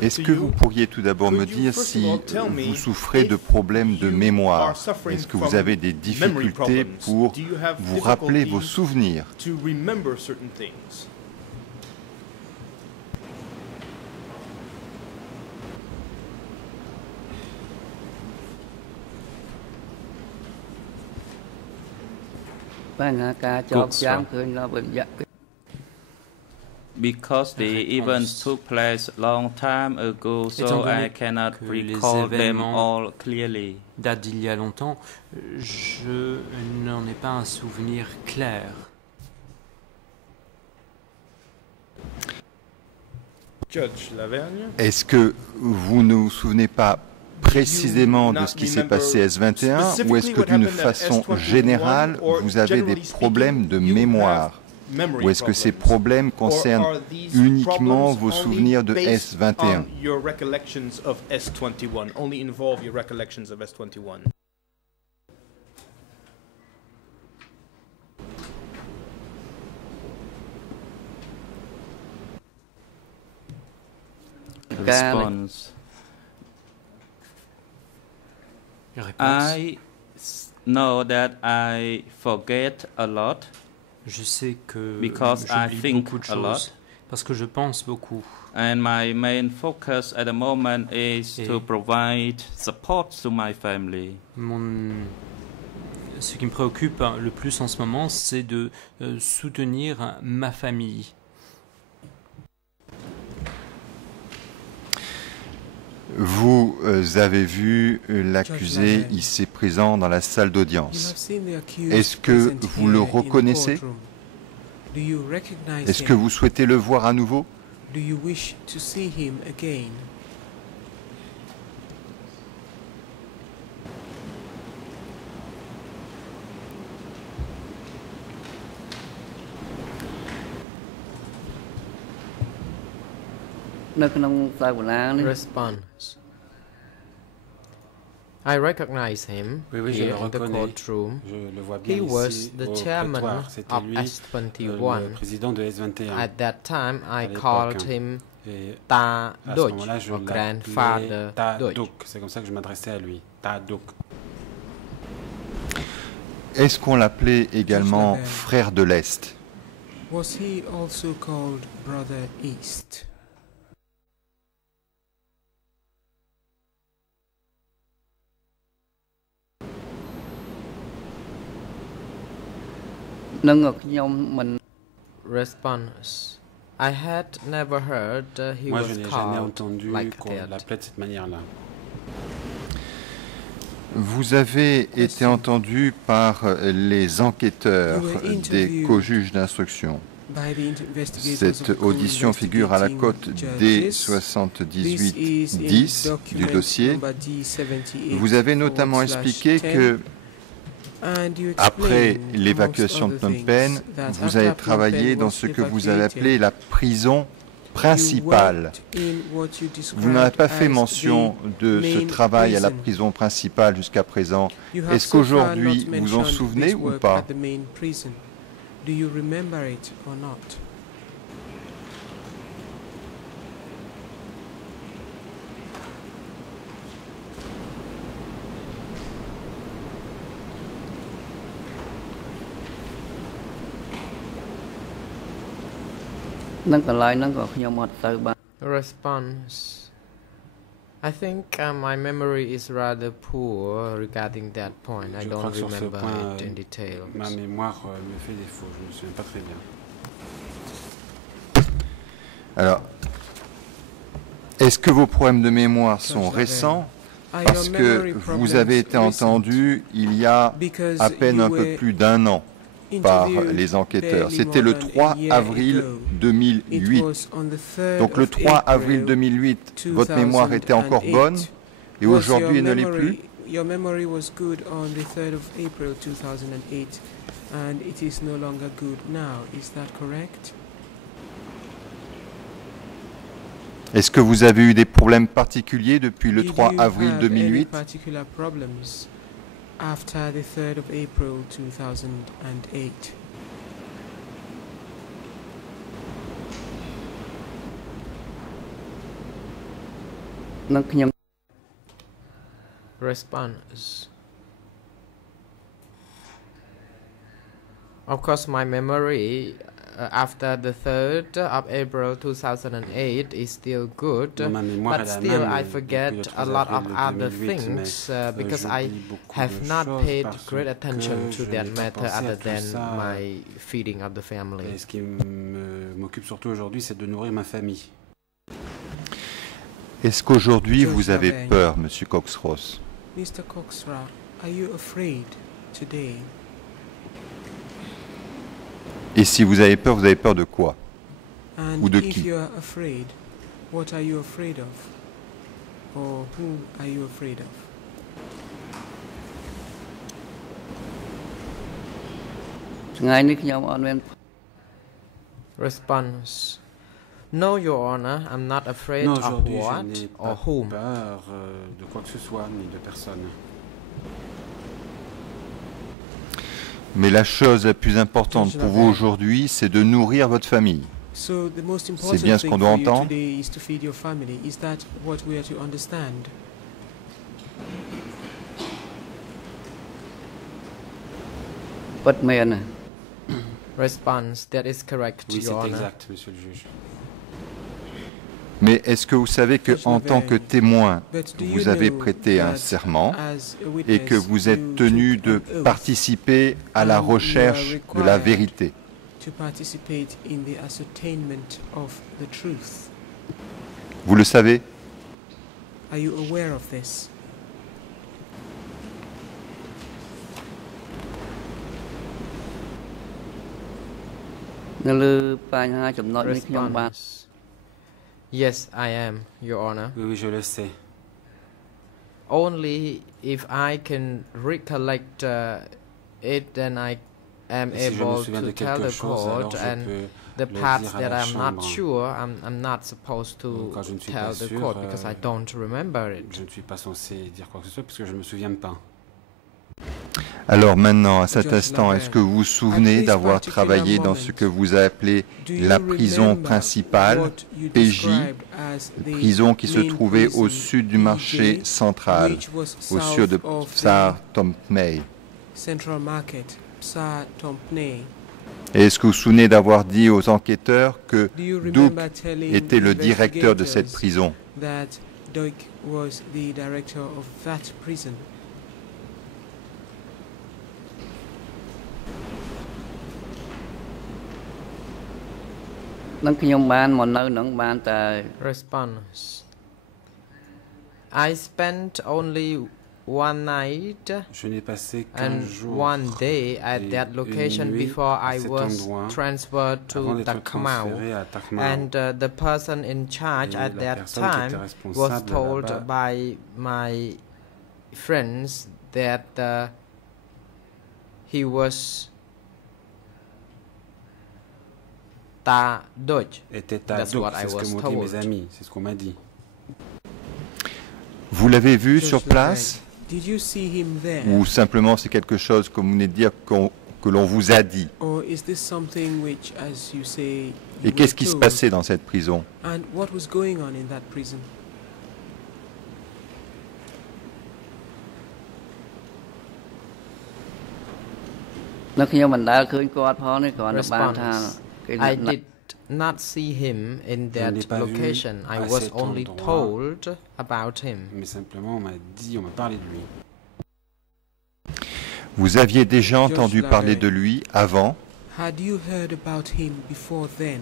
Est-ce que vous pourriez tout d'abord me dire si vous souffrez de problèmes de mémoire? Est-ce que vous avez des difficultés pour vous rappeler vos souvenirs? Because the events took place a long time ago, so I cannot recall them all clearly. Date d'il y a longtemps, je n'en ai pas un souvenir clair. Est-ce que vous ne vous souvenez pas précisément de ce qui s'est passé S21 ou est-ce que d'une façon générale, vous avez des problèmes de mémoire? Ou est-ce que ces problèmes concernent uniquement vos souvenirs de S21? Response. I know that I forget a lot. Je sais que because I think beaucoup de a lot. choses parce que je pense beaucoup. And my main focus at the moment is to provide support to my family. Ce qui me préoccupe le plus en ce moment, c'est de soutenir ma famille. Vous avez vu l'accusé ici présent dans la salle d'audience. Est-ce que vous le reconnaissez? Est-ce que vous souhaitez le voir à nouveau? Response. I recognize him here in the courtroom. He was the chairman of S21. At that time, I called him Ta Doj, or grandfather Doj. C'est comme ça que je m'adressais à lui, Ta Doj. Est-ce qu'on l'appelait également frère de l'Est? Was he also called Brother East? Response. I had never heard he Moi, was je n'ai jamais called entendu like qu'on that. l'appelait de cette manière-là. Vous avez été entendu par les enquêteurs des co-juges d'instruction. Cette audition figure à la cote D78-10 du dossier. Vous avez notamment expliqué que, après l'évacuation de Phnom Penh, vous avez travaillé dans ce que vous avez appelé la prison principale. Vous n'avez pas fait mention de ce travail à la prison principale jusqu'à présent. Est-ce qu'aujourd'hui vous vous en souvenez ou pas? Do you remember it or not? Response. I think my memory is rather poor regarding that point. I don't remember it in detail. Ma mémoire me fait défaut, je ne me souviens pas très bien. Alors, est-ce que vos problèmes de mémoire sont récents? Parce que vous avez été entendu il y a à peine un peu plus d'un an par les enquêteurs. C'était le 3 avril 2008. Donc le 3 avril 2008, votre mémoire était encore bonne et aujourd'hui elle ne l'est plus? Your memory was good on the 3rd of April 2008 and it is no longer good now. Is that correct? Est-ce que vous avez eu des problèmes particuliers depuis le 3 avril 2008? After the 3rd of April 2008. Response. Of course, my memory after the 3rd of April 2008 is still good, but still I forget a lot of other things because I have not paid great attention to that matter other than my feeding of the family. Et ce qui m'occupe surtout aujourd'hui, c'est de nourrir ma famille. Est-ce qu'aujourd'hui vous avez peur, Monsieur Sros? Mr. Coxra, are you afraid today? Et si vous avez peur de quoi? And ou de if qui? you are afraid, what are you afraid of? or who are you afraid of? Response. No, Your Honor, I'm not afraid Non, of aujourd'hui, je what n'ai or pas whom. peur de quoi que ce soit, ni de personne. Mais la chose la plus importante pour vous aujourd'hui, c'est de nourrir votre famille. So the most important C'est bien ce qu'on thing doit for you entendre. today is to feed your family. Is that what we are to understand? Response. That is correct, Oui, c'est Your Honor. exact, monsieur le juge. Mais est-ce que vous savez qu'en tant que témoin, vous avez prêté un serment et que vous êtes tenu de participer à la recherche de la vérité? To participate in the ascertainment of the truth. Vous le savez? Are you aware of this? Response. Yes, I am, Your Honor. Oui, oui, je le sais. Only if I can recollect it, then I am Et si je me able souviens de to tell quelque the chose, alors court, je and peux the le parts dire à that la I'm not chambre. sure, I'm not supposed to Quand je ne suis tell pas the sûr, court because I don't remember it. je ne suis pas censé dire quoi que ce soit parce que je ne me souviens pas. Alors maintenant, à cet instant, est-ce que vous vous souvenez d'avoir travaillé dans ce que vous appelez la prison principale, PJ, prison qui se trouvait au sud du marché central, au sud de Psar Tompnei? Central Market, Psar Tompnei. Et est-ce que vous vous souvenez d'avoir dit aux enquêteurs que Do you Duke remember telling était le the directeur de cette investigators prison? that Duke was the director of that prison? Response. I spent only one night Je n'ai passé and qu'un jour one day at et that une location nuit before à I cet was endroit transferred avant to d'être Takmau. transféré à Takmau. And the person in charge Et at la that personne qui était time was responsable told là-bas by my friends that he was Ta Doj. était à That's Duke, what I c'est ce que was m'ont dit told. mes amis, c'est ce qu'on m'a dit. Vous l'avez vu Judge sur place Did you see him there? ou simplement c'est quelque chose, comme vous venez de dire, que l'on vous a dit? Or is this something which, as you say, Et you qu'est-ce were qui se told? passait dans cette prison? And what was going on in that prison? Response. I did not see him in Je ne l'ai that pas vu location. I à was cet only endroit. told about him. Mais simplement, on m'a dit, on m'a parlé de lui. Vous aviez déjà Judge entendu Larrey. parler de lui avant? Had you heard about him before then?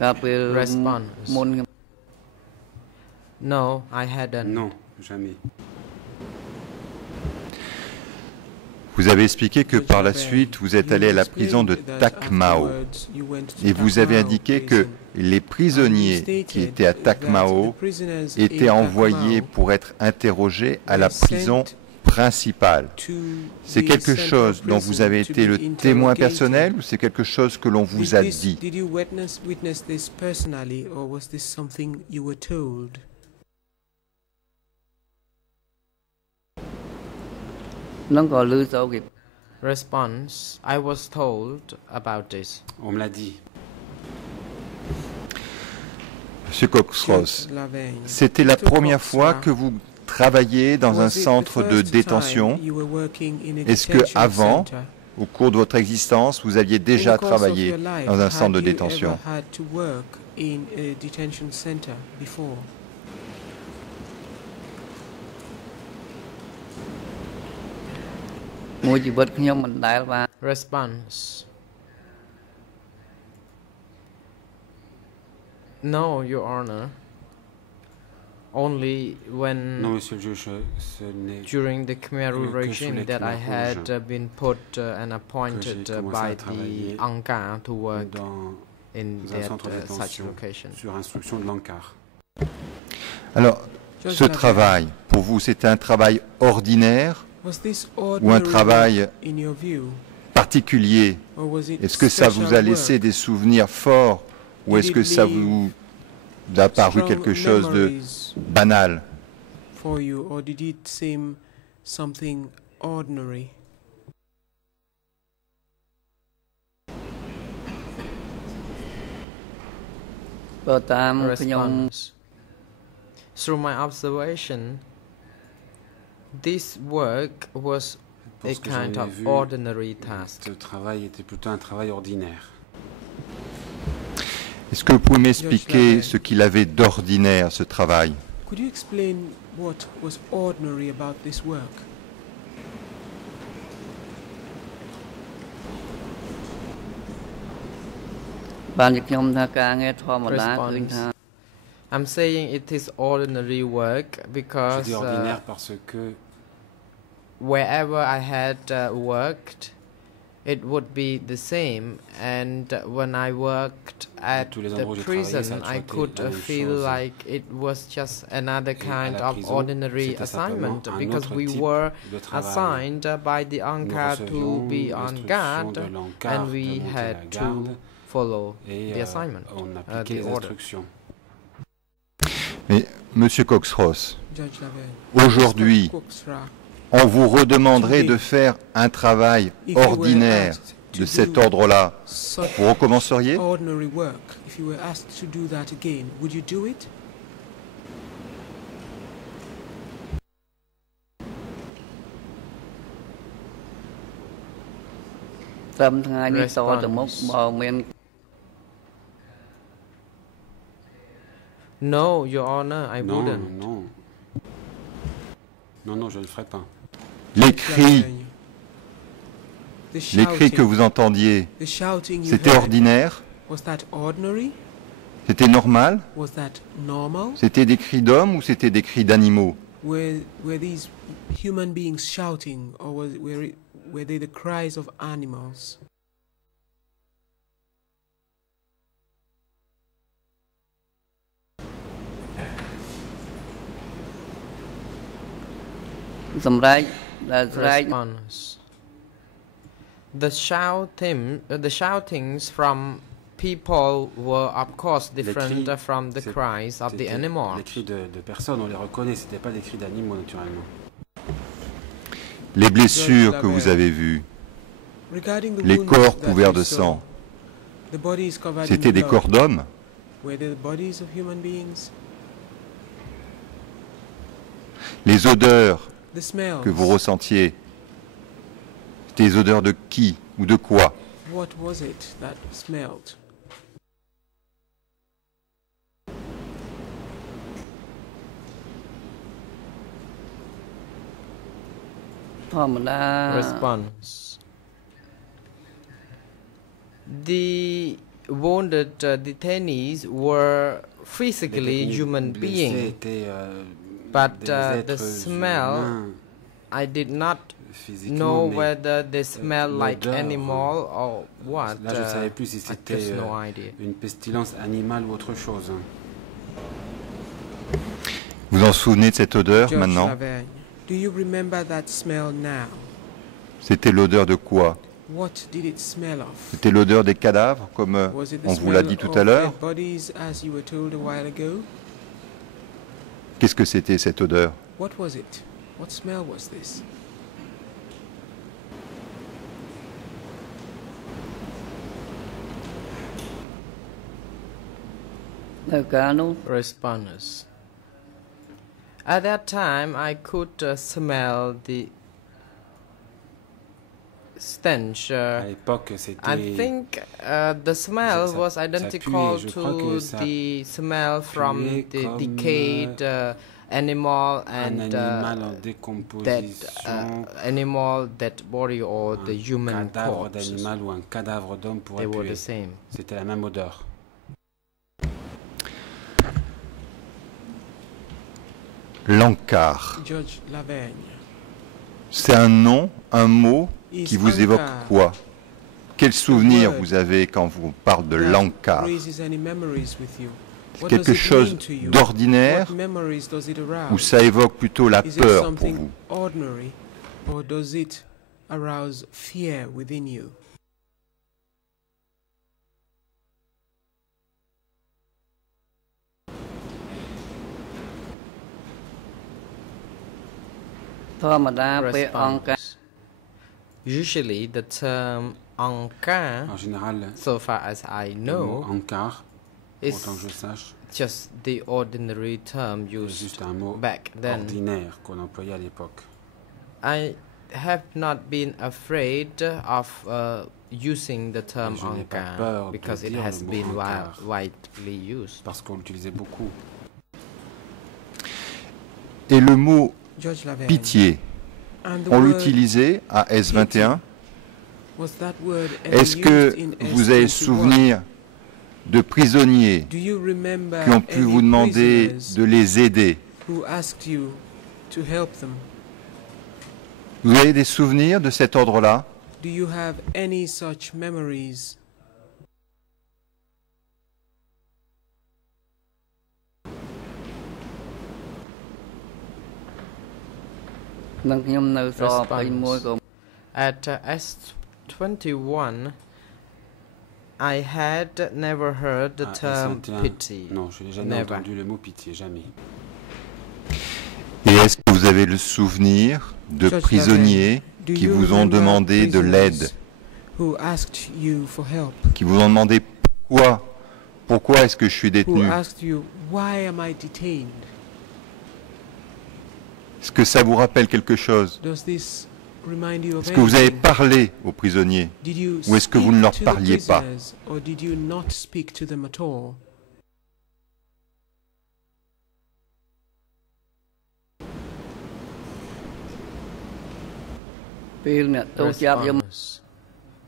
Response. No, I hadn't. Non, jamais. Vous avez expliqué que par la suite, vous êtes allé à la prison de Takmau. Et vous avez indiqué que les prisonniers qui étaient à Takmau étaient envoyés pour être interrogés à la prison principale. C'est quelque chose dont vous avez été le témoin personnel ou c'est quelque chose que l'on vous a dit? Did you witness this personally, or was this something you were told? Response. I was told about this. On me l'a dit. Monsieur Sros, Judge Laverne, c'était la Mr. première Cox, fois sir, que vous travailliez dans un was it the centre de first détention? time you were working in a Est-ce que detention avant, center? au cours de votre existence, vous aviez déjà In the course of travaillé your life, dans un centre de had you détention? ever had to work in a detention center before? Response. No, Your Honor. only when Non, monsieur le juge, ce n'est during the Khmer Rule que sous regime les that I Khmer had rouges been put and appointed commencé by à the travailler Angkar to work dans in un that centre de such détention location. sur instruction de l'ANCAR. Alors, ce travail, pour vous, c'était un travail ordinaire ou un travail particulier? Est-ce que ça vous a laissé des souvenirs forts ou est-ce que ça vous a paru quelque chose de banal? For you, or did it seem something ordinary? Response. Through my observation, this work was a kind of ordinary task. Ce travail était plutôt un travail ordinaire. Est-ce que vous pouvez m'expliquer ce qu'il avait d'ordinaire, ce travail? Could you explain what was ordinary about this work? Response. I'm saying it is ordinary work Je because dis ordinaire parce que wherever I had worked, it would be the same. And when I worked at the prison, I could feel like it was just another kind of ordinary assignment because we were assigned by the Angkar to be on guard and we had to follow the assignment, the order. Mais, Monsieur Sros, aujourd'hui, on vous redemanderait de faire un travail ordinaire de cet ordre-là. Vous recommenceriez? Ordinary work. If you were asked to do that again, would you do it? No, Your Honor, I wouldn't. Non, je ne le ferai pas. Les cris que vous entendiez, c'était ordinaire? C'était normal? C'était des cris d'hommes ou c'était des cris d'animaux? Were these human beings shouting, or were they the cries of animals? Response. The shoutings from people were of course different from the cries of the animals. Les cris de personnes, on les reconnaît, c'était pas des cris d'animaux naturellement. Les blessures que vous avez vues, les corps couverts de sang, c'était des corps d'hommes? Les odeurs que vous ressentiez, c'était des odeurs de qui ou de quoi? What was it that smelled? Response. The wounded detainees were physically human beings, but the smell, I did not know whether they smell like animal or what. Là, je ne savais plus si I c'était just no idea. une pestilence animale ou autre chose. Vous en souvenez de cette odeur maintenant? Do you remember that smell now? C'était l'odeur de quoi? What did it smell of? C'était l'odeur des cadavres, comme on vous l'a dit tout à l'heure? Qu'est-ce que c'était cette odeur? What was it? What smell was this? Response. At that time, I could smell the stench. I think the smell was identical to the smell from the decayed animal and dead animal, dead body, or the human corpse. They were the same. C'était la même odeur. l'encart. C'est un nom, un mot qui vous évoque quoi? Quel souvenir vous avez quand vous parle de l'encart? C'est quelque chose d'ordinaire ou ça évoque plutôt la peur pour vous? Usually, the term encart, En général, so far as I know, encart, is autant que je sache, just the ordinary term c'est used juste un mot back then. ordinaire qu'on employait à l'époque. I have not been afraid of using the term Je n'ai pas encart peur de because it dire has le mot been encart. widely used. Parce qu'on l'utilisait beaucoup. Et le mot Judge Laverne, pitié, and the on word l'utilisait à S21. was that word ever Est-ce que used in vous avez le S21? souvenir de prisonniers Do you remember qui ont pu any vous demander prisoners de les aider? who asked you to help them? Vous avez des souvenirs de cet ordre-là? Do you have any such memories? Response. At S21, I had never heard the term S21, pity. non, je n'ai jamais Never. entendu le mot pitié, jamais. Et est-ce que vous avez le souvenir de Judge prisonniers Do qui you vous ont remember demandé de l'aide, prisoners who asked you for help? qui vous ont demandé pourquoi est-ce que je suis Who détenu? asked you, why am I detained? Est-ce que ça vous rappelle quelque chose? Does this remind you of Est-ce que vous avez anything? parlé aux prisonniers? Did you Ou est-ce que vous ne leur speak to the parliez pas? prisoners, or did you not speak to them at all? Response.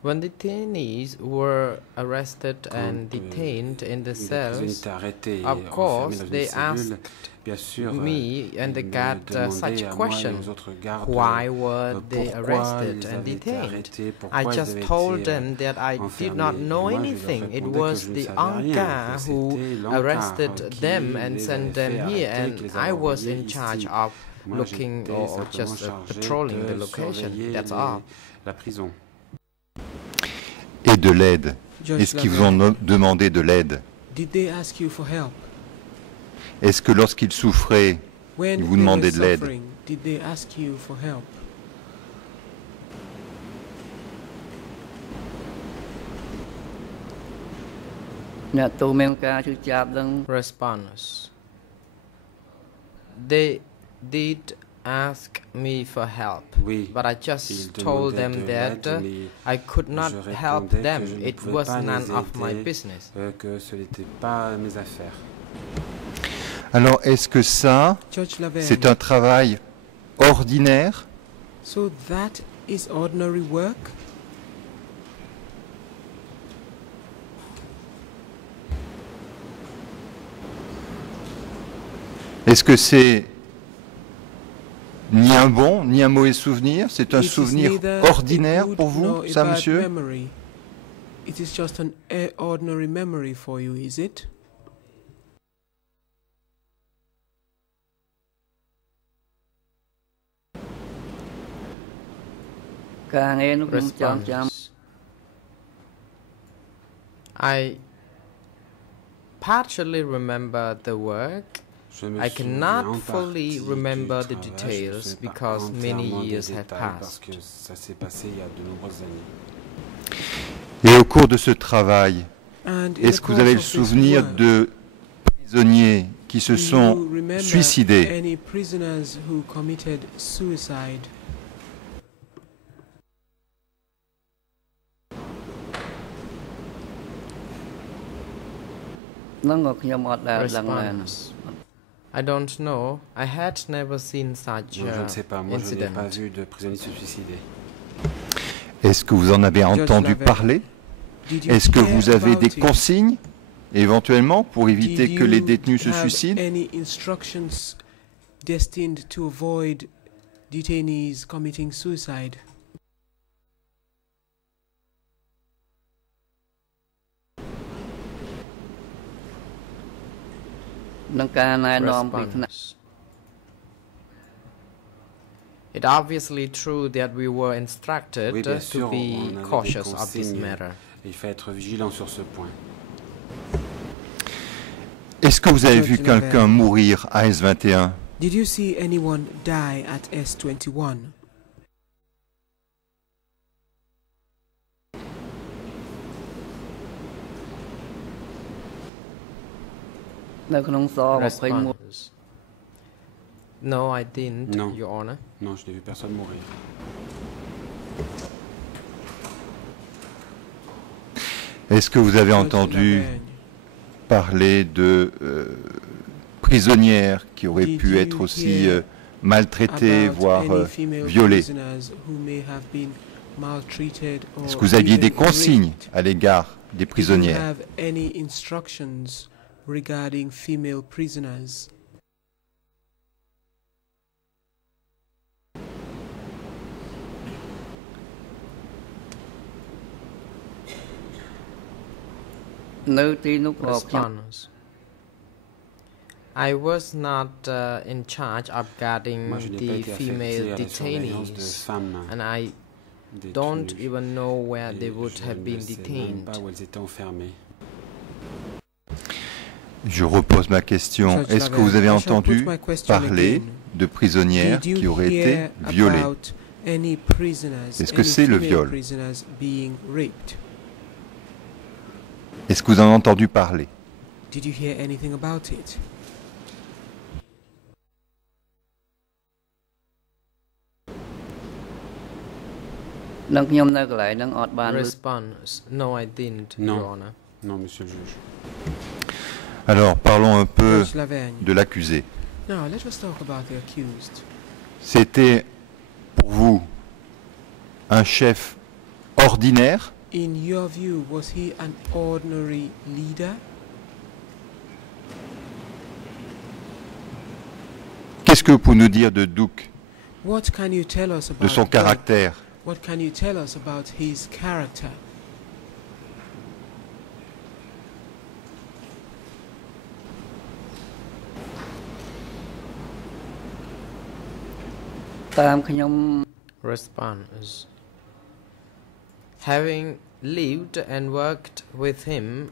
When detainees were arrested and detained in the Les prisonniers cells, étaient arrêtés et of enfermés course, dans une they cellule. Bien sûr, me and the ils me guard demandaient such à moi et questions. aux autres gardes Why were they pourquoi arrested ils and avaient été detained? arrêtés, I pourquoi ils just avaient told été them that I did not enfermés. know Et moi, je leur anything. It répondais was que je ne the savais rien, Ankar que who c'était l'Ankar arrested qui them and les sent avait them fait here, arrêter, qui and les avait I was envoyés in charge ici. of Moi, looking j'étais or simplement just chargé patrolling the de location. surveiller That's all. la prison. Et de l'aide? Judge Est-ce qu'ils vous ont demandé de l'aide? Did they ask you for help? Est-ce que lorsqu'ils souffraient, When ils vous they were demandaient de l'aide? suffering, did they ask you for help? Response. They did ask me for help, Oui, but I ils just told demandaient them de that l'aide, mais I could not je help répondais them. que je ne It pouvais was pas none les of my aider, business. que ce n'était pas mes affaires. Alors, est-ce que ça, Judge Laverne, c'est un travail ordinaire? so that is ordinary work? Est-ce que c'est ni un bon ni un mauvais souvenir? C'est un It is souvenir neither a ordinaire good pour vous, nor a ça, bad monsieur? memory. It is just an ordinary memory for you, is it? Response. I partially remember the work. Je me I souviens cannot en fully partie remember du the travail, je me details souviens pas because many entièrement des years have détails parce passed. que ça s'est passé il y a de nombreuses années. Et au cours de ce travail, And in est-ce the que vous avez le course of this souvenir work, de prisonniers qui se do sont you remember suicidés? any prisoners who committed suicide? Response. I don't know. I had never seen such Non, je ne sais pas, moi je n'ai pas incident. vu de prisonniers se suicider. Est-ce que vous en avez entendu Laverne, parler? Did you Est-ce que hear vous avez about des it? consignes, éventuellement, pour éviter Did que les you détenus se have suicident? any instructions destined to avoid detainees committing suicide? Response. It's obviously true that we were instructed Oui, bien to sûr, be on avait des cautious of this consignes. matter. Il faut être vigilant sur ce point. Est-ce que vous avez vu quelqu'un mourir à S21? Did you see anyone die at S21? Response. No, I didn't, Non. Your Honor. Non, je n'ai vu personne mourir. Est-ce que vous avez entendu parler de prisonnières qui auraient pu être aussi maltraitées, voire violées? Est-ce que vous aviez des consignes à l'égard des prisonnières? Regarding female prisoners? Response. I was not in charge of guarding the female detainees, and I don't even know where they would have been detained. Je repose ma question. Est-ce que vous avez entendu parler de prisonnières qui auraient été violées? Est-ce que c'est le viol? Est-ce que vous en avez entendu parler? Did you hear anything about it? Response. No, I didn't, Your Honor. Non, monsieur le juge. Alors, parlons un peu de l'accusé. Now, let us talk about the accused. C'était pour vous un chef ordinaire? In your view, was he an ordinary leader? Qu'est-ce que vous pouvez nous dire de Duke, What can you tell us about de son caractère? What can you tell us about his character? Response. Having lived and worked with him,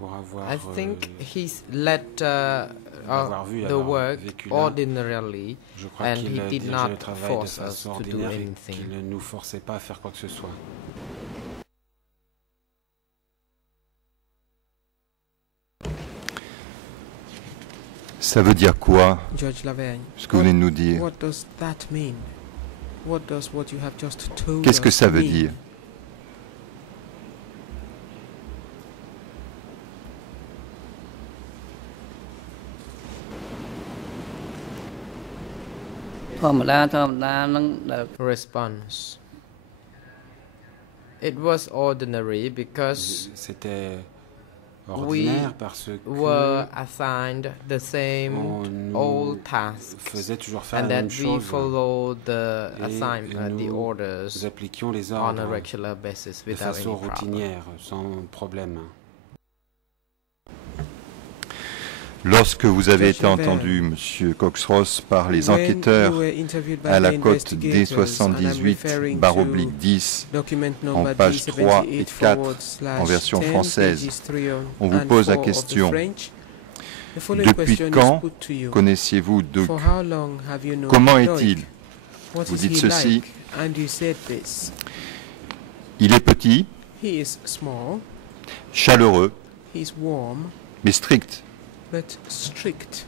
I think he's led the work ordinarily, and he did not force us to do anything. Il ne nous forçait pas à faire quoi que ce soit. Ça veut dire quoi, Judge Laverne, ce que vous venez de nous dire? what does that mean? What does what you have just told Qu'est-ce que us ça veut mean? dire? Response. It was ordinary because C'était we ordinaire parce que were assigned the same old tasks, faisait toujours faire and la that même we chose. followed the Et the nous orders appliquions les on a ordres regular basis de without façon any problem. routinière, sans problème. Lorsque vous avez été entendu, Monsieur Cox-Ross, par les enquêteurs à la cote D78/10, en pages 3 et 4, en version française, on vous pose la question: depuis quand connaissiez-vous Duke? Comment est-il? Vous dites ceci: il est petit, chaleureux, mais strict. But strict.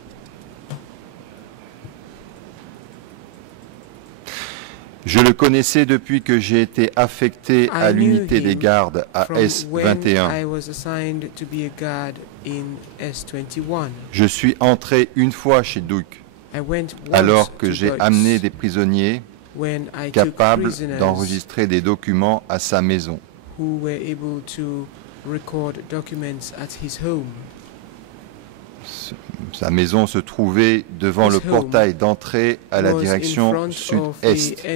Je le connaissais depuis que j'ai été affecté à l'unité des gardes à S21. Je suis entré une fois chez Duke, alors que j'ai amené des prisonniers capables d'enregistrer des documents à sa maison. Sa maison se trouvait devant le portail d'entrée à la direction sud-est.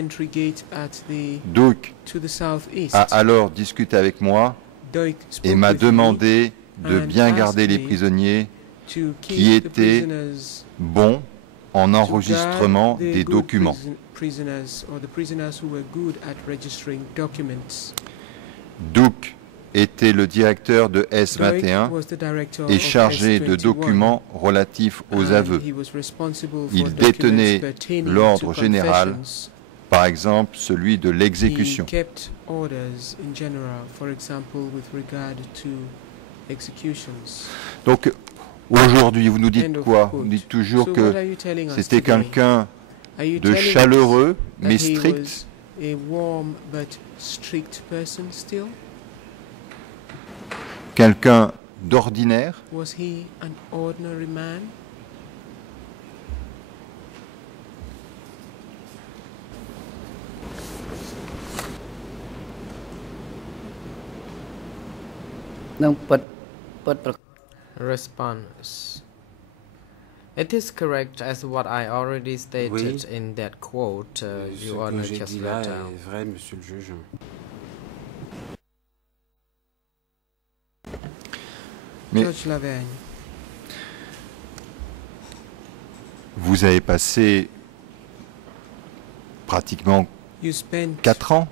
Duc a alors discuté avec moi et m'a demandé de bien garder les prisonniers qui étaient bons en enregistrement des documents. Duc était le directeur de S21 et chargé de documents relatifs aux aveux. Il détenait l'ordre général, par exemple celui de l'exécution. Donc aujourd'hui, vous nous dites quoi? Vous dites toujours que c'était quelqu'un de chaleureux mais strict. Quelqu'un d'ordinaire? Was he an ordinary man? Response. It is correct as what I already stated Oui. in that quote, Your Honor, Ce que j'ai just dit là let est vrai, monsieur le juge. Mais Judge Lavergne, vous avez passé pratiquement you spent 4 ans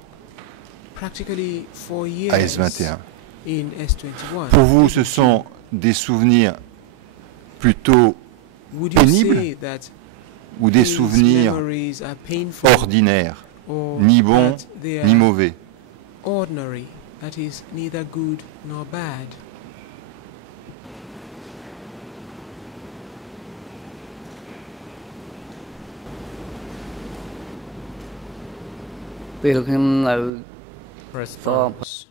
practically 4 à years S21. in S21. Pour vous, ce sont des souvenirs plutôt Would you pénibles say that ou des these souvenirs memories are painful ordinaires, or ni bons that they ni are mauvais? ordinary, that is neither good nor bad? Response.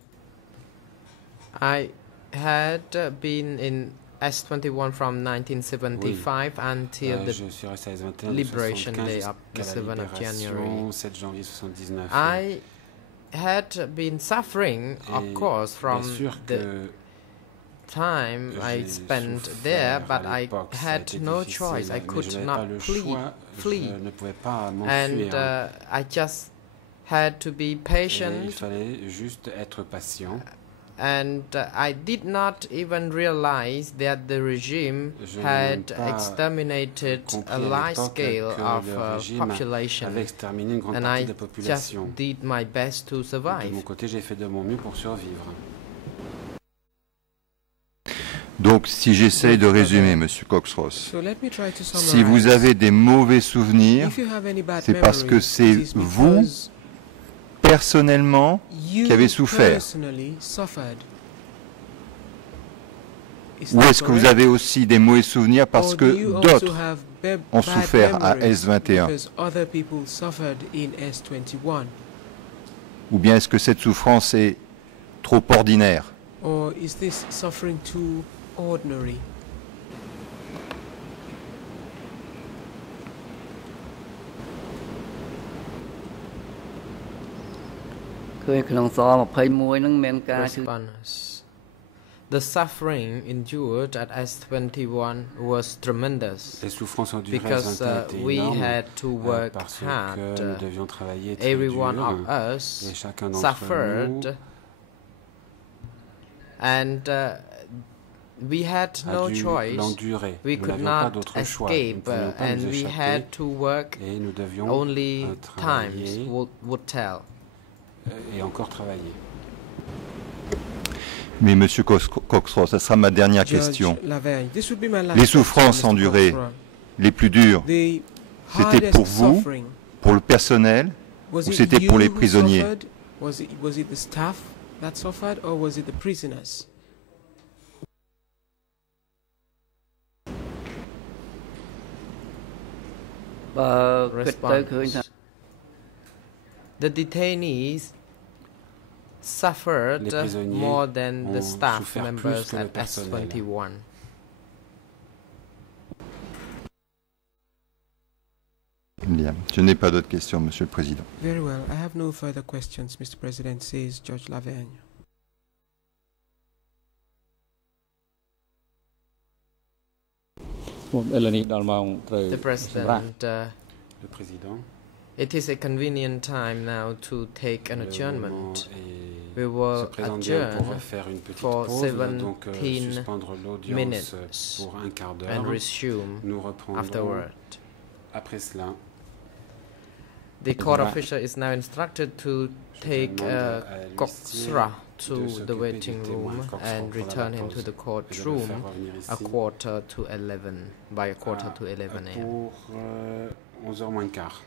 I had been in S21 from 1975 until the Je suis resté à S21 Liberation Day of the jusqu'à la 7th of January. libération, 7 janvier 79. I had been suffering, of Et course, from bien sûr the que time I j'ai spent souffert there, à but I l'époque, ça a had été no difficile, choice. I mais could je n'avais pas not le flee. choix, je ne pouvais pas And m'enfuir. I just had to be Et il patient, fallait juste être patient. and I did not even realize that the regime Je n'ai had même pas exterminated compris a à large l'époque scale que of le régime population, avait exterminé une grande and partie I de la just population. did my best to De survive. mon côté, j'ai fait de mon mieux pour survivre. Donc, si j'essaye de résumer, Monsieur Cox-Ross, So let me try to si vous summarize. avez des mauvais souvenirs, If you have any bad c'est parce que memories, c'est it is vous, because personnellement, you qui avez souffert. personally suffered. Is Ou that est-ce que vous correct? avez aussi des mauvais souvenirs parce Or do you que also d'autres have ont bad souffert à memories S21? because other people suffered in S21? Ou bien est-ce que cette souffrance est trop ordinaire? Or is this suffering too ordinary? Response. The suffering endured at S21 was tremendous Les souffrances endurées à because S21 étaient we énormes had to work parce hard. que nous devions travailler très Every one dur of et us chacun d'entre nous suffered, and we had a no dû choice. l'endurer. We Nous could n'avions pas not d'autre choix. Nous ne escape, pouvions pas and nous we échapper had to work. et nous devions Only travailler times would tell. et encore travailler. Mais Monsieur Cox-Ross, ça sera ma dernière question. Judge Lavergne, this would be my last Les question, souffrances Mr. endurées, Coxroy. les plus dures, The c'était hardest pour vous, suffering, pour le personnel, was ou it c'était you pour les who prisonniers? suffered? Was it the staff that suffered, or was it the prisoners? Response. The detainees suffered Les prisonniers more than the ont staff souffert members plus que le at personnel. S21. Bien, je n'ai pas d'autres questions, Monsieur le Président. Very well. I have no further questions, Mr. President, says Judge Lavergne. The President, Le président. it is a convenient time now to take an adjournment. We will adjourn for 17 minutes and resume afterward. Après cela, the court official is now instructed to take Sros to the waiting room and return him to the courtroom by a quarter to 11 pour 11h moins le quart.